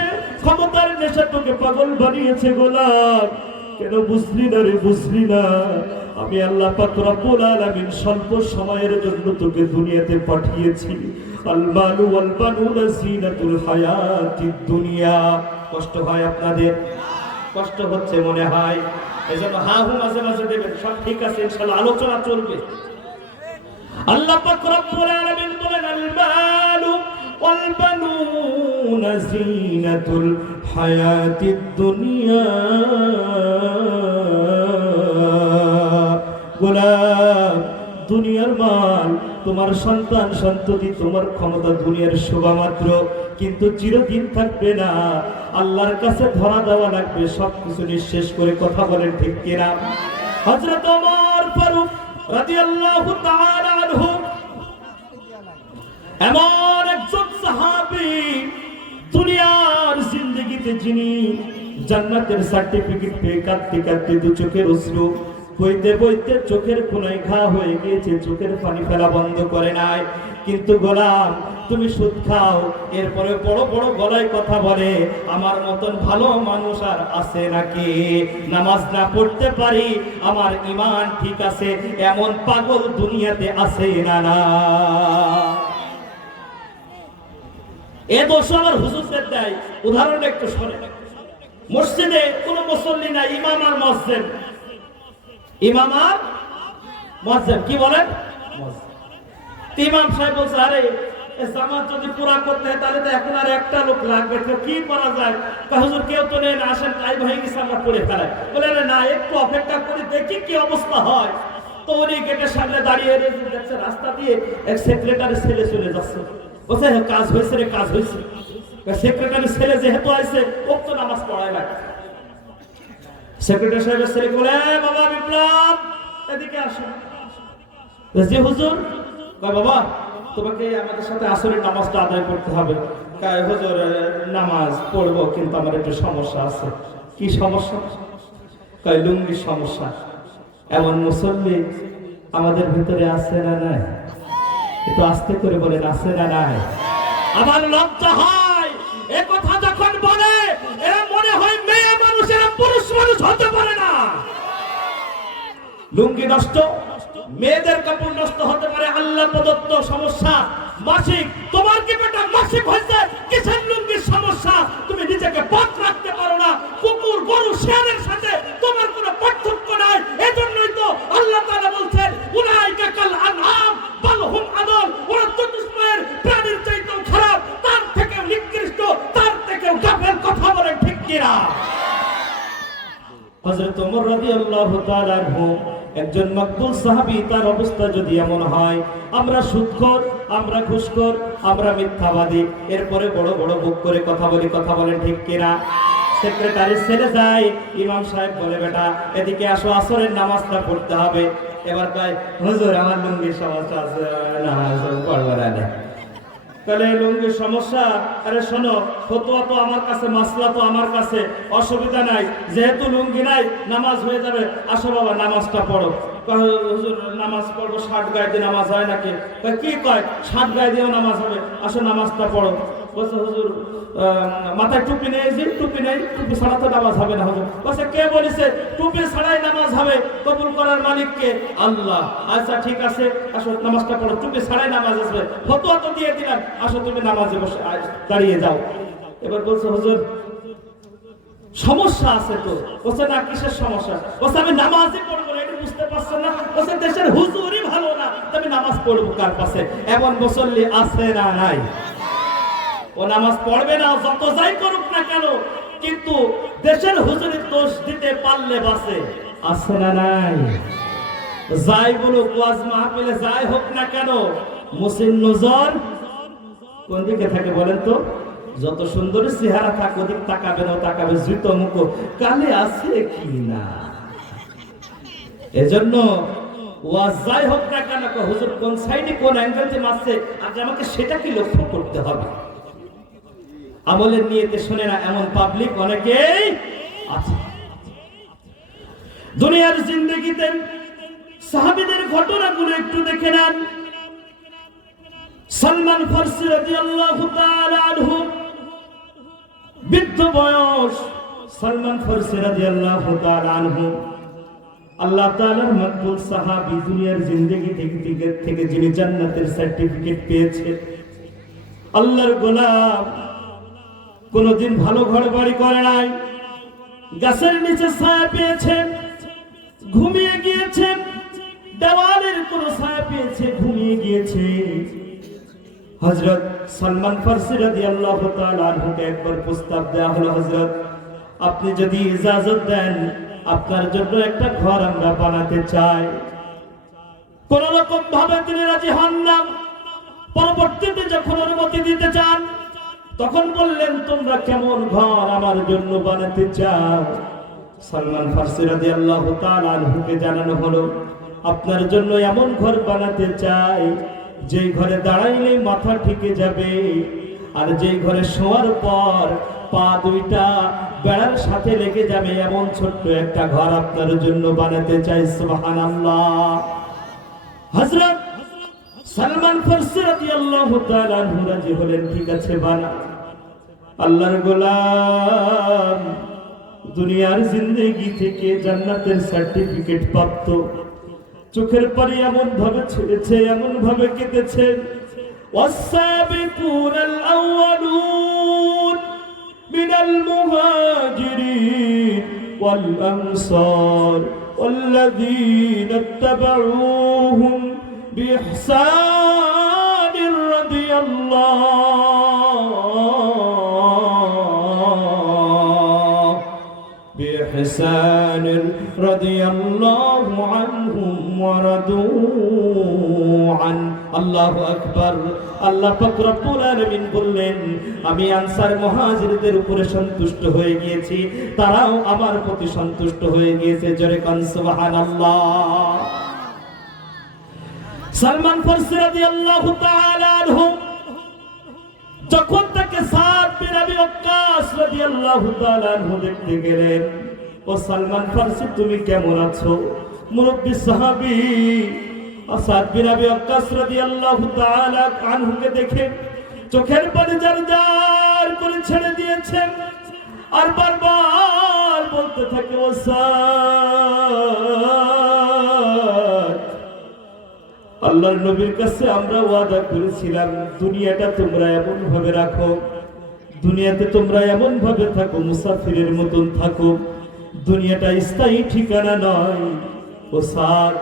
ক্ষমতার নেশা তোকে পাগল বানিয়েছে। গোলাম, কেন বুঝলি না রে, বুঝলি না? আমি আল্লাহ পাক রব্বুল আলামিন স্বল্প সময়ের জন্য তোকে দুনিয়াতে পাঠিয়েছি। আল মালু ওয়াল বানুনা জিনাতুল হায়াতিদ দুনিয়া। কষ্ট হয় আপনাদের? কষ্ট হচ্ছে মনে হয়, এজন্য হা হু মাঝে মাঝে দেবেন। সব ঠিক আছে, ইনশাআল্লাহ আলোচনা চলবে। আল্লাহ পাক রব্বুল আলামিন বলেন, আল মালু ওয়াল বানুনা জিনাতুল হায়াতিদ দুনিয়া। গোলাম, দুনিয়ার মাল, তোমার সন্তান সন্ততি, তোমার ক্ষমতা দুনিয়ার শোভা মাত্র, কিন্তু চিরদিন থাকবে না। আল্লাহর কাছে ধরা দেওয়া লাগবে, সবকিছু নিঃশেষ করে। কথা বলেন ঠিক কিনা? হযরত ওমর ফারুক রাদিয়াল্লাহু তাআলা আনহু এমন একজন সাহাবী, দুনিয়ার জিন্দেগিতে যিনি জান্নাতের সার্টিফিকেট পেয়ে কাঁদতে কাঁদতে দু চোখের অশ্রু বইতে বইতে চোখের কোনায় ঘা হয়ে গিয়েছে, চোখের পানি ফেলা বন্ধ করে নাই। কিন্তু গোলাম, তুমি সুদ খাও, এরপরে বড় বড় গলায় কথা বলে, আমার মতন ভালো মানুষ আর আছে নাকি? নামাজ না পড়তে পারি, আমার ঈমান ঠিক আছে, এমন পাগল দুনিয়াতে আছে না? না, এ দোষ আমার হুজুরদের দেয়। উদাহরণ একটু শোনে, মসজিদে কোনো মুসল্লি নাই, ইমাম আর মুয়াজ্জিন, ইমাম আর মুয়াজ্জিন, কি বলেন? ইমাম সাহেব বলছে, আরে জামাত যদি পুরা করতে হয় তাহলে তো এখন আর একটা লোক লাগবে, তো কি করা যায়? হুজুর কেউ তো নেই, আসেন টাইম হয়ে গেছে, আমরা পড়ে ফেলাই। বলে, আরে না, একটু অপেক্ষা করে দেখি কি অবস্থা হয়। তো উনি গেটের সামনে দাঁড়িয়ে দেখছে রাস্তা দিয়ে এক সেক্রেটারি ছেলে চলে যাচ্ছে। বলছে, কাজ হয়েছে রে, কাজ হয়েছে। সেক্রেটারি ছেলে যেহেতু আছে, ও তো নামাজ পড়ায় না। সেক্রেটারি সাহেবের ছেলে বলে, বাবা বিপ্লব, এদিকে আসো। জি হুজুর। বাবা, তোমাকে আমাদের সাথে আসরের নামাজটা আদায় করতে হবে। হুজুর, নামাজ পড়বো, কিন্তু আমার একটু সমস্যা আছে। কি সমস্যা? লুঙ্গির সমস্যা। এমন মুসল্লি আমাদের ভিতরে আছে না নাই? একটু আস্তে করে বলেন, আছে না নাই? আমার লজ্জা হয় এ কথা যখন বলে, এরা মনে হয় মেয়ে মানুষ, এরা পুরুষ মানুষ হতে পারে না। লুঙ্গি নষ্ট, মেয়েদের কাপড় নষ্ট হতে পারে, আল্লাহ প্রদত্ত সমস্যা। মাসিক, তোমার কি বেটা মাসিক হয়েছে? কিসের লুঙ্গির সমস্যা? তুমি নিজেকে পথ রাখতে পারো না। কুকুর, গরু, শেয়ালের সাথে তোমার কোনো পার্থক্য নাই। এজন্যই তো আল্লাহ তাআলা বলছেন, উলাইকা কাল আনআম বাল হুম আদল। ওরা চতুষ্পয়ের প্রাণীর চাইতেও খারাপ, তার থেকেও নিকৃষ্ট, তার থেকেও গাফেল। কথা বলেন ঠিক কিনা? হযরত ওমর রাদিয়াল্লাহু তাআলা আনহু একজন মকবুল সাহাবী, তার অবস্থা যদি এমন হয়, আমরা সুদখোর, আমরা ঘুষখোর, আমরা মিথ্যাবাদী, এরপরে বড় বড় বুক করে কথা বলি। কথা বলেন ঠিক কিনা? সেক্রেটারি ছেলে যায়, ইমাম সাহেব বলে, বেটা এদিকে আসো, আসরের নামাজটা পড়তে হবে। এবার কয়, হুজুর আমার লুঙ্গির সমস্যা আছে, নামাজ পড়বো না। তাহলে লুঙ্গির সমস্যা? আরে শোনো, ফতোয়া তো আমার কাছে, মাসলা তো আমার কাছে, অসুবিধা নাই। যেহেতু লুঙ্গি নাই, নামাজ হয়ে যাবে। আসো বাবা, নামাজটা পড়ো। হুজুর নামাজ পড়বো, শার্ট গায়ে দিয়ে নামাজ হয় নাকি? কি কয়, শার্ট গায়ে দিয়েও নামাজ হবে। আসো নামাজটা পড়ো। বলছে, হুজুর মাথায় টুপি নেই, যে টুপি নেই, টুপি ছাড়া তো নামাজ হবে না। হুজুর বলছে, কে বলেছে টুপি ছাড়াই নামাজ হবে? কবুল করার মালিক কে? আল্লাহ। আচ্ছা ঠিক আছে, আসো নামাজটা পড়ো, টুপি ছাড়াই নামাজ আসবে। ফতোয়া তো দিয়ে দিলাম, আসো তুমি নামাজে বসে দাঁড়িয়ে যাও। এবার বলছে, হুজুর সমস্যা আছে তো। বলছে, না, কিসের সমস্যা? বলছে, আমি নামাজই পড়বো না। এটা বুঝতে পারছেন না? বলছে, দেশের হুজুরই ভালো না, আমি নামাজ পড়বো কার কাছে? এমন মুসল্লি আছে না নাই? ও নামাজ পড়বে না, যত যাই করুক না কেন, কিন্তু দেশের হুজুরের দোষ দিতে পারলে বাঁচে। আছে না নাই? যাই বলুক, ওয়াজ মাহফিলে যাই হোক না কেন, মুসিন নজর কোন দিকে থাকে বলেন তো? যত সুন্দর চেহারা থাক ওদিক তাকাবে না, তাকাবে জুত মুখ কালে আছে কি না। এজন্য ওয়াজ যাই হোক না কেন, হুজুর কোন সাইডে কোন অ্যাঙ্গেলতে মারছে আগে আমাকে সেটা কি লক্ষ্য করতে হবে। আমলের নিয়তে শুনে না এমন পাবলিক অনেকেই আছে। দুনিয়ার জিন্দেগিতে সাহাবীদের ঘটনাগুলো একটু দেখে নেন। সালমান ফারসি রাদিয়াল্লাহু তাআলা আনহু, বৃদ্ধ বয়স সালমান ফারসি রাদিয়াল্লাহু তাআলা আনহু আল্লাহ তাআলার মকবুল সাহাবী, দুনিয়ার জিন্দেগি থেকে যিনি জান্নাতের সার্টিফিকেট পেয়েছে। আল্লাহর গোলাম, কোনদিন ভালো ঘর বাড়ি করে নাই, গাছের নিচে ছায়া পেয়েছেন, ঘুমিয়ে গিয়েছেন, দেওয়ালের কোন ছায়া পেয়েছে, ঘুমিয়ে গিয়েছে। হযরত সালমান ফারসি রাদিয়াল্লাহু তাআলা আনহুকে একবার প্রস্তাব দেওয়া হলো, হযরত আপনি যদি ইজাজত দেন আপনার জন্য একটা ঘর আমরা বানাতে চাই। কোন রকম ভাবে তিনি রাজি হন না। পরবর্তীতে যখন অনুমতি দিতে চান তখন বললেন, তোমরা কেমন ঘর আমার জন্য বানাতে চাও? সালমান ফারসি রাদিয়াল্লাহু তাআলা আনহুকে জানানো হলো, আপনার জন্য এমন ঘর বানাতে চাই যেই ঘরে দাঁড়াইলে মাথা ঠেকে যাবে, আর যেই ঘরে শোয়ার পর পা দুইটা বেড়ার সাথে লেগে যাবে, এমন ছোট্ট একটা ঘর আপনার জন্য বানাতে চাই। সুবহানাল্লাহ। হযরত সালমান ফারসি রাদিয়াল্লাহু তাআলা আনহু রাজি হলেন, ঠিক আছে বানা। আল্লাহর গোলাম, দুনিয়ার জিন্দেগি থেকে জান্নাতের সার্টিফিকেট প্রাপ্ত, চোখের পানি এমন ভাবে ছেড়েছে, এমন ভাবে কেঁদেছে। ওয়াস-সাবিকুনাল আউয়ালুন মিনাল মুহাজিরিন ওয়াল আনসার ওয়াল্লাযীনা ইত্তাবাউহুম বিইহসানির بإحسان رضي الله عنهم ورضوا عنه। আল্লাহু আকবার। আল্লাহ পাক রব্বুল আলামিন বললেন, আমি আনসার মুহাজিরদের উপরে সন্তুষ্ট হয়ে গিয়েছি, তারাও আমার প্রতি সন্তুষ্ট হয়ে গিয়েছে। জোরে কান সুবহানাল্লাহ। সালমান ফারসি রাদিয়াল্লাহু তাআলা আনহু যখন তাকে সাদ বিন আবি ওয়াক্কাস রাদিয়াল্লাহু তাআলা আনহু দেখতে গেলেন, ও সালমান ফারসি তুমি কেমন আছো? মুরব্বি সাহাবী সাদ বিন আবি ওয়াক্কাস রাদিয়াল্লাহু তাআলা আনহুকে দেখে চোখের পানি জারজার করে ছেড়ে দিয়েছেন, আর বারবার বলতে থাকে, ও সাদ, আল্লাহর নবীর কাছে আমরা ওয়াদা করেছিলাম দুনিয়াটা তোমরা এমন ভাবে রাখো, দুনিয়াতে তোমরা এমন ভাবে থাকো, মুসাফিরের মতন থাকো, দুনিয়াটা স্থায়ী ঠিকানা নয়। ও সাদ,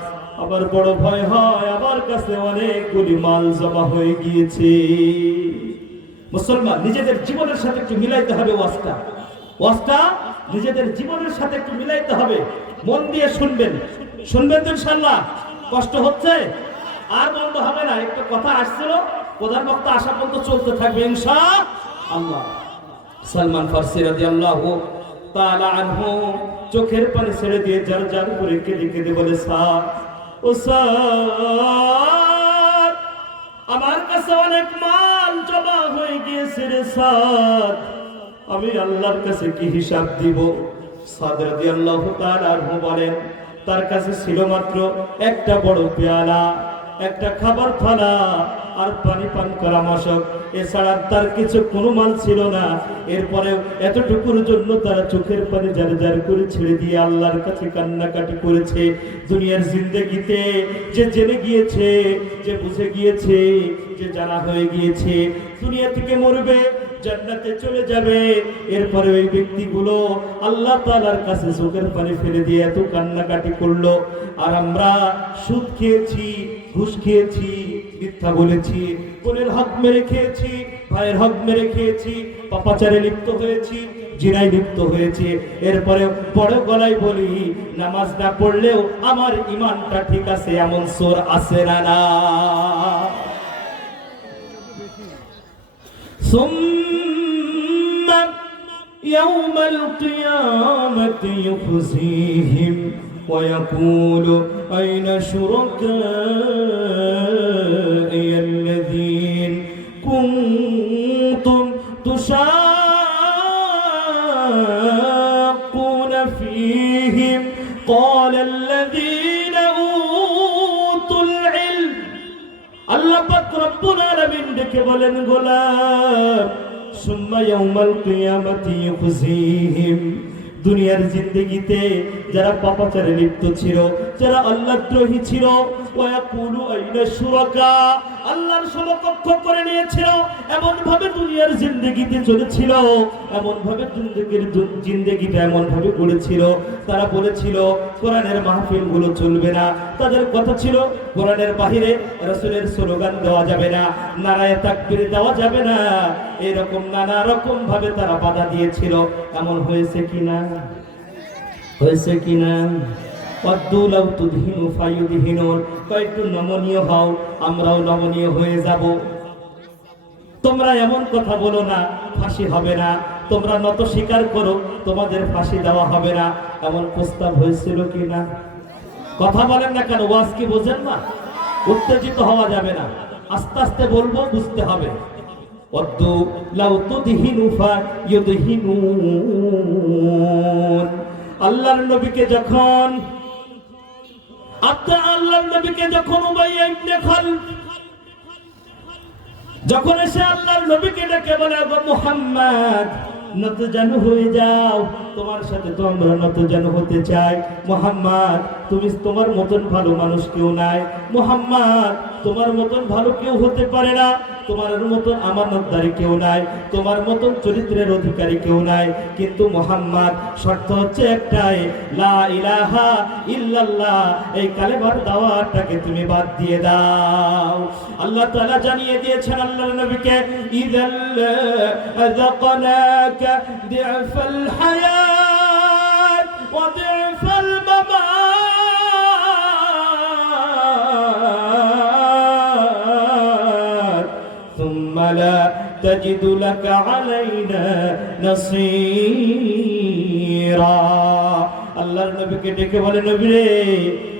আমার বড় ভয় হয়, আমার কাছে অনেকগুলি মাল জমা হয়ে গিয়েছে। মুসলমান নিজেদের জীবনের সাথে একটু মিলাইতে হবে ওয়াজটা নিজেদের জীবনের সাথে একটু মিলাইতে হবে। মন দিয়ে শুনবেন তো ইনশাআল্লাহ। কষ্ট হচ্ছে আর বন্ধ হবে না। একটা কথা আসছিল, প্রধান বক্তা আসা পর্যন্ত চলতে থাকবে ইনশাআল্লাহ। সালমান ফারসি রাদিয়াল্লাহু তাআলা আনহু চোখের পানি ছেড়ে দিয়ে জারজার করে কেঁদে কেঁদে বলে, সাদ, ও সাদ, আমার কাছে অনেক মাল জমা হয়ে গিয়েছে রে সাদ, আমি আল্লাহর কাছে কি হিসাব দিব? সাদ রাদিয়াল্লাহু তাআলা আনহু বলেন, তার কাছে ছিল মাত্র একটা বড় পেয়ালা, একটা খাবার থালা আর পানি পান করা মশক, এছাড়া তার কিছু কোনো মাল ছিল না। এরপরে এতটুকুর জন্য তারা চোখের পানি জারজার করে ছেড়ে দিয়ে আল্লাহর কাছে কান্নাকাটি করেছে। দুনিয়ার জিন্দেগিতে যে জেনে গিয়েছে, যে বুঝে গিয়েছে, যে জানা হয়ে গিয়েছে দুনিয়া থেকে মরবে, জান্নাতে চলে যাবে, এরপরে ওই ব্যক্তিগুলো আল্লাহ তাআলার কাছে চোখের পানি ফেলে দিয়ে এত কান্নাকাটি করলো। আর আমরা সুদ খেয়েছি, ঘুষ খেয়েছি, মিথ্যা বলেছি, বোনের হক মেরে খেয়েছি, ভাইয়ের হক মেরে খেয়েছি, পাপাচারে লিপ্ত হয়েছি, জিনায় লিপ্ত হয়েছি। এরপরে বড় গলায় বলি, নামাজ না পড়লেও আমার ঈমানটা ঠিক আছে, এমন সোর আছে না? ثم يوم القيامة يخزيهم ويقول أين شركائي الذين كنتم تشاقون فيهم قال الذين أوتوا العلم আল্লাহ পাক রব্বুল আলামিন ডেকে বলেন গোলাম সুম্মা ইয়াউমাল কিয়ামাতি ইউখজিহিম দুনিয়ার জিন্দেগিতে যারা পাপাচারে লিপ্ত ছিল, যারা আল্লাহদ্রোহী ছিল, ওয়ায়াকুলু আইনা শুরাকা আল্লাহর সমকক্ষ করে নিয়েছিল, এমন ভাবে দুনিয়ার জিন্দেগিতে চলেছিল, এমন ভাবে জিন্দেগিটা এমন ভাবে গড়েছিল, তারা বলেছিল কোরআনের মাহফিলগুলো চলবে না। তাদের কথা ছিল কোরআনের বাহিরে রাসূলের স্লোগান দেওয়া যাবে না, নারায়ে তাকবীর দেওয়া যাবে না, এরকম নানা রকম ভাবে তারা বাধা দিয়েছিল। এমন হয়েছে কিনা? হয়েছে কিনা? একটু নমনীয় হও, আমরাও নমনীয় হয়ে যাব। তোমরা এমন কথা বলো না, ফাঁসি হবে না। তোমরা নত স্বীকার করো, তোমাদের ফাঁসি দেওয়া হবে না। এমন প্রস্তাব হয়েছিল কিনা? কথা বলেন না কেন? ওয়াজ কি বোঝেন না? উত্তেজিত হওয়া যাবে না, আস্তে আস্তে বলবো, বুঝতে হবে। আল্লাহর নবীকে যখন উমাইয়া ইবনে খালদ যখন এসে আল্লাহর নবীকে ডেকে বলে, মুহাম্মদ নতজানু হয়ে যাও, তোমার সাথে তো আমরা নতজানু হতে চাই। মুহাম্মদ তুমি, তোমার মতন ভালো মানুষ কেউ নাই। মুহাম্মদ তোমার মতন ভালো কেউ হতে পারে না, তোমার মতন আমানতদারি কেউ নাই, তোমার মতন চরিত্রের অধিকারী কেউ নাই। কিন্তু মুহাম্মদ শর্ত হচ্ছে একটাই, লা ইলাহা ইল্লাল্লাহ, এই কালেমার দাওয়াতটাকে তুমি বাদ দিয়ে দাও। আল্লাহ তাআলা জানিয়ে দিয়েছেন আল্লাহর নবীকে, ইযাল্লা আযাকনাকা দি'ফাল হায়াত ওয়া দি'ফাল মামাত সুম্মা লা তাজিদু লাকা আলাইনা নাসীরা। আল্লাহর নবীকে ডেকে বলে, নবী রে,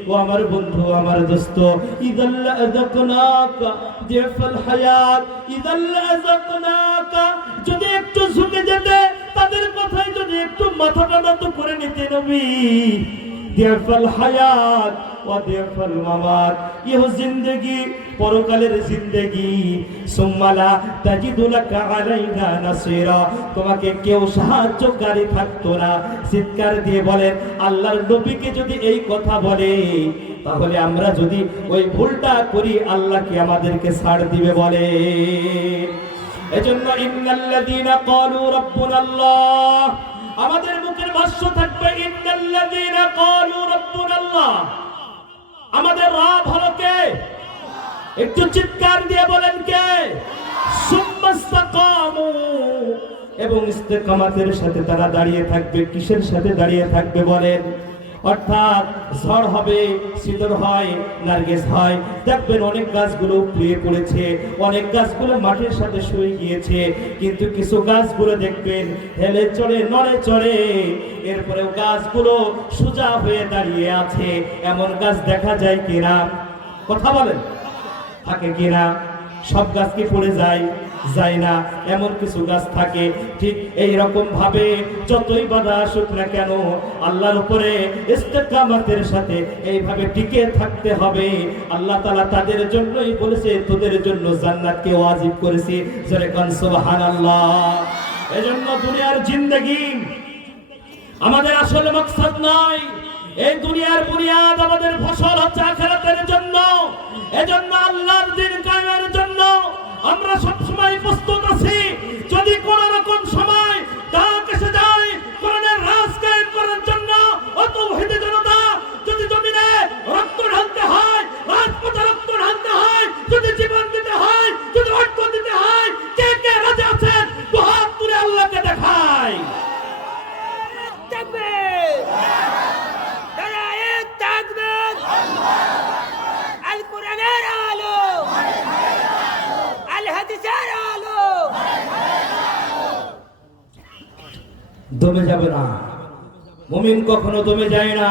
ও আমার বন্ধু, আমার দোস্ত, ইযাল্লা আযাকনাকা দি'ফাল হায়াত, ইযাল্লা আযাকনাকা, যদি একটু ঝুঁকে যেতে, তাদের কথাই যদি একটু মাথাটা নত করে নিতে নবী, দি'ফাল হায়াত ওয়া দি'ফাল মামাত, ইহ জিন্দেগি পরকালের জিন্দেগি, সুম্মা লা তাজিদু লাকা আলাইনা নাসীরা, তোমাকে কেউ সাহায্যকারী থাকতো না। চিৎকার দিয়ে বলেন, আল্লাহর নবীকে যদি এই কথা বলে, তাহলে আমরা যদি ওই ভুলটা করি, আল্লাহ কি আমাদেরকে ছাড় দিবে? বলে এজন্য ইন্নাল্লাযীনা ক্বালু রাব্বুনাল্লাহ, আমাদের মুখের ভাষ্য থাকবে ইন্নাল্লাযীনা ক্বালু রাব্বুনাল্লাহ, আমাদের রব হলো কে? একটু চিৎকার দিয়ে বলেন কে? সুম্মাস্তাকামু, এবং ইস্তেকামাতের সাথে তারা দাঁড়িয়ে থাকবে। কিসের সাথে দাঁড়িয়ে থাকবে বলেন? অর্থাৎ ঝড় হবে, শীতল হয়, নারগেস হয়, দেখবেন অনেক গাছগুলো উপড়িয়ে পড়েছে, অনেক গাছগুলো মাটির সাথে শুয়ে গিয়েছে, কিন্তু কিছু গাছগুলো দেখবেন হেলে চড়ে, নড়ে চড়ে, এরপরেও গাছগুলো সোজা হয়ে দাঁড়িয়ে আছে। এমন গাছ দেখা যায় কিনা? কথা বলেন, থাকে কিনা? সব গাছ কি পড়ে যায়? যায় না। এমন কিছু গাছ থাকে। ঠিক এই রকম ভাবে যতই বাধা আসুক না কেন, আল্লাহর উপরে ইস্তেকামাতের সাথে এইভাবে টিকে থাকতে হবে। আল্লাহ তাআলা তাদের জন্যই বলেছে, তোদের জন্য জান্নাতকে ওয়াজিব করেছি। জোরে কান সুবহানাল্লাহ। এজন্য দুনিয়ার জিন্দেগি আমাদের আসল মাকসাদ নয়। এই দুনিয়ার বুনিয়াদ, আমাদের ফসল হচ্ছে আখিরাতের জন্য। এজন্য আল্লাহর দ্বীন কায়েমের জন্য আমরা সবসময় প্রস্তুত আছি। যদি কোন রকম সময় ডাক এসে যায় কোরআনের রাজ কায়েম করার জন্য, অত ওহিদে জনতা যদি জমিনে রক্ত ঢালতে হয়, রাজপথে রক্ত ঢালতে হয়, যদি জীবন দিতে হয়, যদি অর্থ দিতে হয়, কে কে রাজি আছেন? দুহাত তুলে আল্লাহকে দেখায়। আল কোরআনের আলো, আল হাদিসের আলো, দমে যাবে না। মুমিন কখনো দমে যায় না,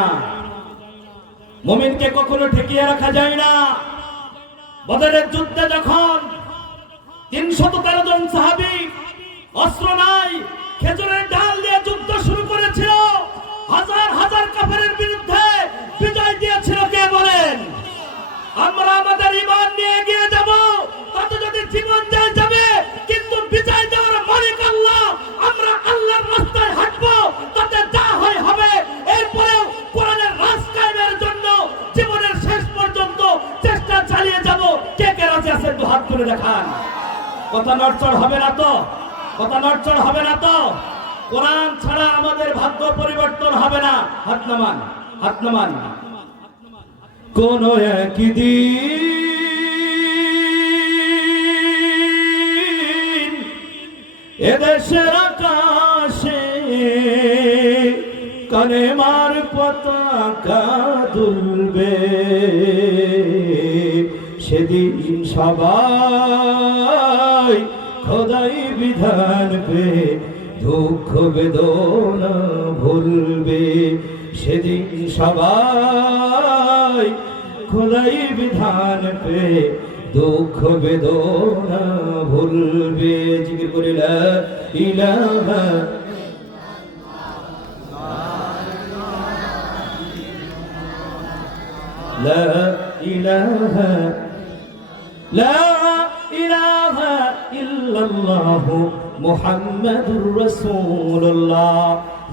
মুমিনকে কখনো ঠেকিয়ে রাখা যায় না। বদরের যুদ্ধে যখন 313 জন সাহাবী অস্ত্র নাই, খেজুরের ডাল দিয়ে যুদ্ধ শুরু করেছিল, হাজার হাজার কাফেরের বিরুদ্ধে বিজয় দিয়েছিল কে বলেন? আমরা আমাদের ঈমান নিয়ে এগিয়ে যাব, তাতে যদি জীবন যায় যাবে, কিন্তু বিজয় দেওয়ার মালিক আল্লাহ। আমরা আল্লাহর রাস্তায় হাঁটবো, তাতে যা হয় হবে। এরপরেও কোরআনের রাজ কায়েমের জন্য জীবনের শেষ পর্যন্ত চেষ্টা চালিয়ে যাব। কে কে রাজি আছেন তো হাত তুলে দেখান। কথা নড়চড় হবে না তো? কথা নড়চড় হবে না তো? কোরআন ছাড়া আমাদের ভাগ্য পরিবর্তন হবে না। হাত নামান, হাত নামান। কোন একদিন এদেশের আকাশে কালেমার পতাকা দুলবে, সেদিন সবাই খোদাই বিধান পে দুঃখ বেদনা ভুলবে। সেদিন সবাই খোদাই বিধান পে দুঃখ বেদনা ভুলবে। জিকির করে লা ইলাহা লা ইলাহা লা ইলাহা ইল্লাল্লাহু মুহাম্মাদুর রাসূলুল্লাহ।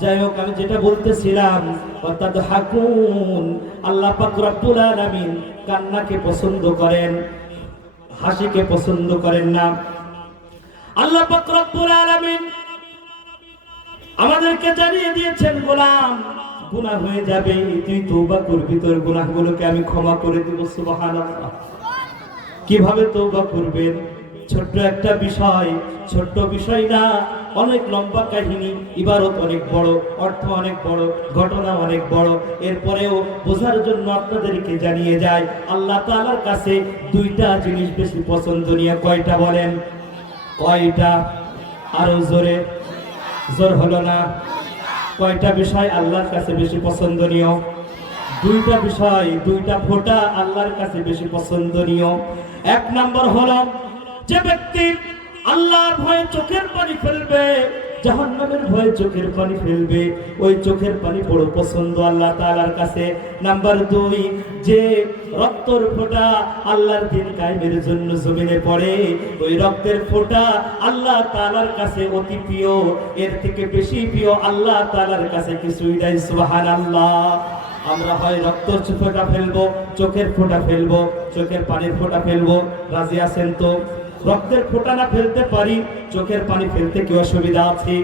যাই হোক, আমি যেটা বলতেছিলাম, অর্থাৎ হাকুন, আল্লাহ পাক রব্বুল আলামিন কান্নাকে পছন্দ করেন, হাসিকে পছন্দ করেন না। আল্লাহ পাক রব্বুল আলামিন আমাদেরকে জানিয়ে দিয়েছেন, গোলাম গুনাহ হয়ে যাবে, তুই তওবা করবি, তোর গুনাহগুলোকে আমি ক্ষমা করে দেব। সুবহানাল্লাহ। কিভাবে তওবা করবেন? ছোট্ট একটা বিষয়, ছোট্ট বিষয় না, অনেক লম্বা কাহিনী, ইবারত অনেক বড়, অর্থ অনেক বড়, ঘটনা অনেক বড়। এরপরেও বোঝার জন্য আপনাদেরকে জানিয়ে যায়, আল্লাহ তাআলার কাছে দুইটা জিনিস বেশি পছন্দনীয়। কয়টা বলেন? কয়টা? আরো জোরে, জোর হলো না। কয়টা বিষয় আল্লাহর কাছে বেশি পছন্দনীয়? দুইটা বিষয়, দুইটা ফোঁটা আল্লাহর কাছে বেশি পছন্দনীয়। এক নম্বর হলো, যে ব্যক্তি আল্লাহর ভয়ে চোখের পানি ফেলবে, জাহান্নামের ভয়ে চোখের পানি ফেলবে, ওই চোখের পানি বড় পছন্দ আল্লাহ তাআলার কাছে। নাম্বার 2, যে রক্তের ফোঁটা আল্লাহর দ্বীন কায়েমের জন্য জমিনে পড়ে, ওই রক্তের ফোঁটা আল্লাহ তাআলার কাছে অতি প্রিয়। এর থেকে বেশি প্রিয় আল্লাহ তাআলার কাছে কিছুই নাই। সুবহানাল্লাহ। আমরা হয় রক্তের ফোঁটা ফেলবো, চোখের ফোঁটা ফেলবো, চোখের পানির ফোঁটা ফেলবো। রাজি আছেন তো? রক্তের ফোঁটা না ফেলতে পারি, চোখের পানি ফেলতে কি অসুবিধা আছে?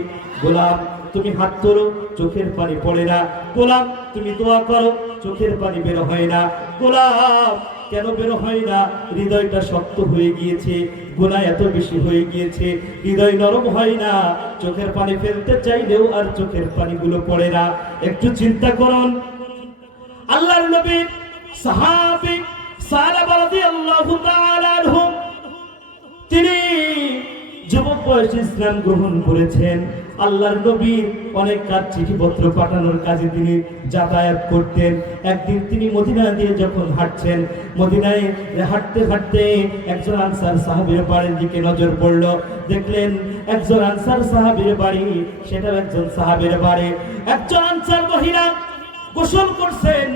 গোলাম তুমি হাত তোলো, চোখের পানি পড়ে না। গোলাম তুমি দোয়া করো, চোখের পানি বের হয় না। গোলাম কেন বের হয় না? হৃদয়টা শক্ত হয়ে গিয়েছে, গুনাহ এত বেশি হয়ে গিয়েছে, হৃদয় নরম হয় না। চোখের পানি ফেলতে চাইলেও আর চোখের পানিগুলো পড়ে না। একটু চিন্তা করুন, আল্লাহর নবী সাহাবী সাহাবা রাদিয়াল্লাহু তাআলা আনহুম, তিনি যুবক বয়সে ইসলাম গ্রহণ করেছেন। আল্লাহর নবী অনেক কাজ, চিঠিপত্র পাঠানোর কাজে তিনি যাতায়াত করতেন। একদিন তিনি মদিনা দিয়ে যখন হাঁটছেন, মদিনায় হাঁটতে হাঁটতে একজন আনসার সাহাবীর বাড়ির দিকে নজর পড়ল। দেখলেন একজন আনসার সাহাবীর বাড়ি, সেটা একজন সাহাবীর বাড়ি। একজন আনসার মহিলা গোসল করছেন,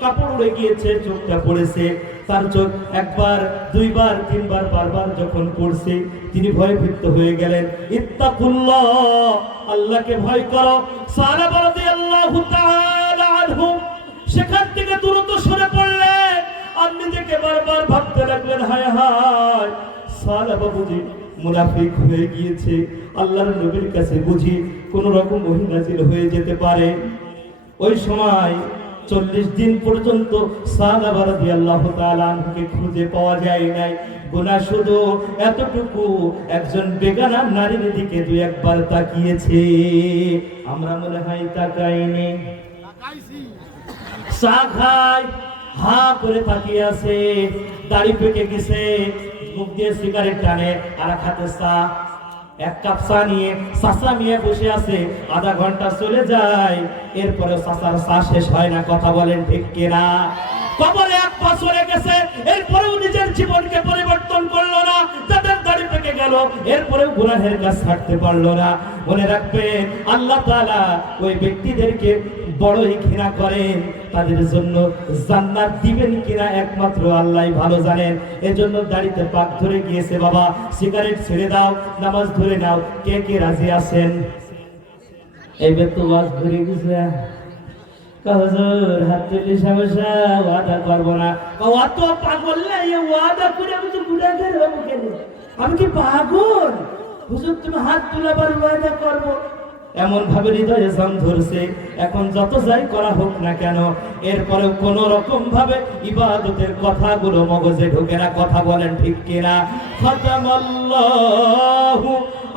কাপড় উড়ে গিয়েছে, চোখটা পড়েছে। তার চোখ একবার, দুইবার, তিনবার, বারবার যখন পড়ছে, তিনি ভয়ভীত হয়ে গেলেন। ইত্তাকুল্লাহ, আল্লাহকে ভয় করো। সাহাবা রাদিয়াল্লাহু তাআলা আনহুম সেখান থেকে দ্রুত সরে পড়লেন আর নিজেকে বারবার ভাবতে লাগলেন, হায় হায়, সাহাবা বুঝি মুনাফিক হয়ে গিয়েছে, আল্লাহর নবীর কাছে বুঝি কোন রকম ওহী নাযিল হয়ে যেতে পারে। ওই সময় 40 দিন পর্যন্ত সাহাবা রাদিয়াল্লাহু তাআলা আনহুকে খুঁজে পাওয়া যায় নাই। গুনাহ শুধু এতটুকু, একজন বেগানা নারীর দিকে দুই একবার তাকিয়েছে। আমরা মনে হয় তাকাইনি, চা খাই হা করে তাকিয়ে আছে, দাড়ি পেকে গেছে, মুখ দিয়ে সিগারেট টানে আর হাতে চা। এক কাপ চা নিয়ে চাচা মিয়া বসে আছে, আধা ঘন্টা চলে যায়, এরপরে চাচার চা শেষ হয় না। কথা বলেন ঠিক কিনা? কবরে এক পা চলে গেছে, এরপরেও নিজের জীবনকে পরিবর্তন করলো না। যাদের দাড়ি পেকে গেল, এরপরেও গুনাহের কাজ ছাড়তে পারলো না। মনে রাখবেন, আল্লাহ তাআলা ওই ব্যক্তিদেরকে বড়ই ঘৃণা করেন। তাদের জন্য জান্নাত দিবেন কিনা একমাত্র আল্লাহই ভালো জানেন। এজন্য দাড়িতে পাক ধরে গিয়েছে, বাবা সিগারেট ছেড়ে দাও, নামাজ ধরে নাও। কে কে রাজি আছেন? এইবার তো ওয়াজ ধরে গেছে, হুজুর হাত তুলে সমস্যা, ওয়াদা করবো না। অত পাগল না, ওয়াদা করে আমি তো গুনাহগার হবো কেন? আমি কি পাগল? হুজুর তুমি হাত তুলে আবার ওয়াদা করবো? এমন ভাবে হৃদয়ে জং ধরছে। এখন যত যাই করা হোক না কেন, এরপরে কোন রকম ভাবে ইবাদতের কথাগুলো মগজে ঢোকে না। কথা বলেন ঠিক কিনা? খাতামাল্লাহু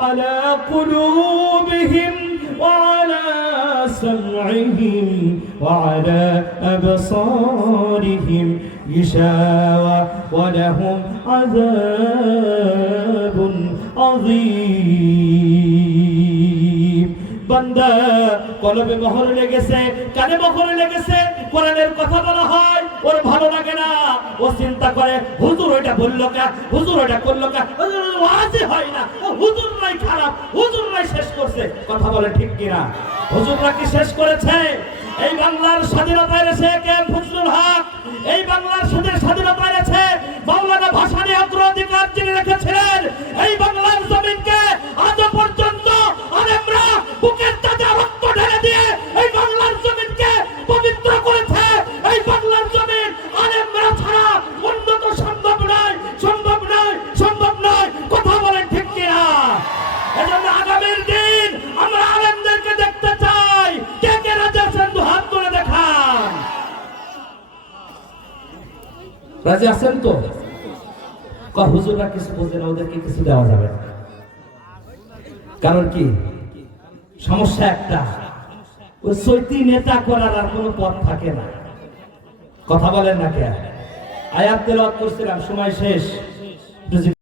আলা কুলুবিহিম ওয়া আলা সামঈহিম ওয়া আলা আবসারিহিম গিশাওয়া ওয়া লাহুম আযাবুন আযীম। বান্দা কলবে মোহর লেগেছে, কানে মোহর লেগেছে, কোরআনের কথা বলা হয়, ওর ভালো লাগে না। ও চিন্তা করে, হুজুর ওইটা বললো কা, হুজুর ওইটা করলো কা, ওয়াজই হয় না, হুজুররাই খারাপ, হুজুররাই শেষ করছে। কথা বলে ঠিক কিনা? হুজুররা কি শেষ করেছে? এই বাংলার স্বাধীনতা এনেছে কে? ফজলুল হক। এই বাংলার স্বাধীনতা এনেছে মাওলানা ভাসানী অগ্রাধিকার যিনি রেখেছিলেন। এই বাংলার জমিনকে আজ পর্যন্ত আলেমরা বুকের তাজা রক্ত ঢেলে দিয়ে এই বাংলার জমিনকে পবিত্র করেছে। এই বাংলার জমিন আলেমরা ছাড়া উন্নত সম্ভব নয়, সম্ভব নয়, সম্ভব নয়। কথা বলেন ঠিক কিনা? এজন্য আগামীর দিন আমরা আলেমদেরকে দেখতে চাই। কে কে রাজি আছেন? হাত তুলে দেখান। রাজি আছেন তো? হুজুররা কিছু বোঝে না, ওদেরকে কিছু দেওয়া যাবে না। কারণ কি? সমস্যা একটা, ওই সৈতি নেতা করার আর কোনো পথ থাকে না। কথা বলেন না কে? আয়াত তেলাওয়াত করছিলাম, সময় শেষ।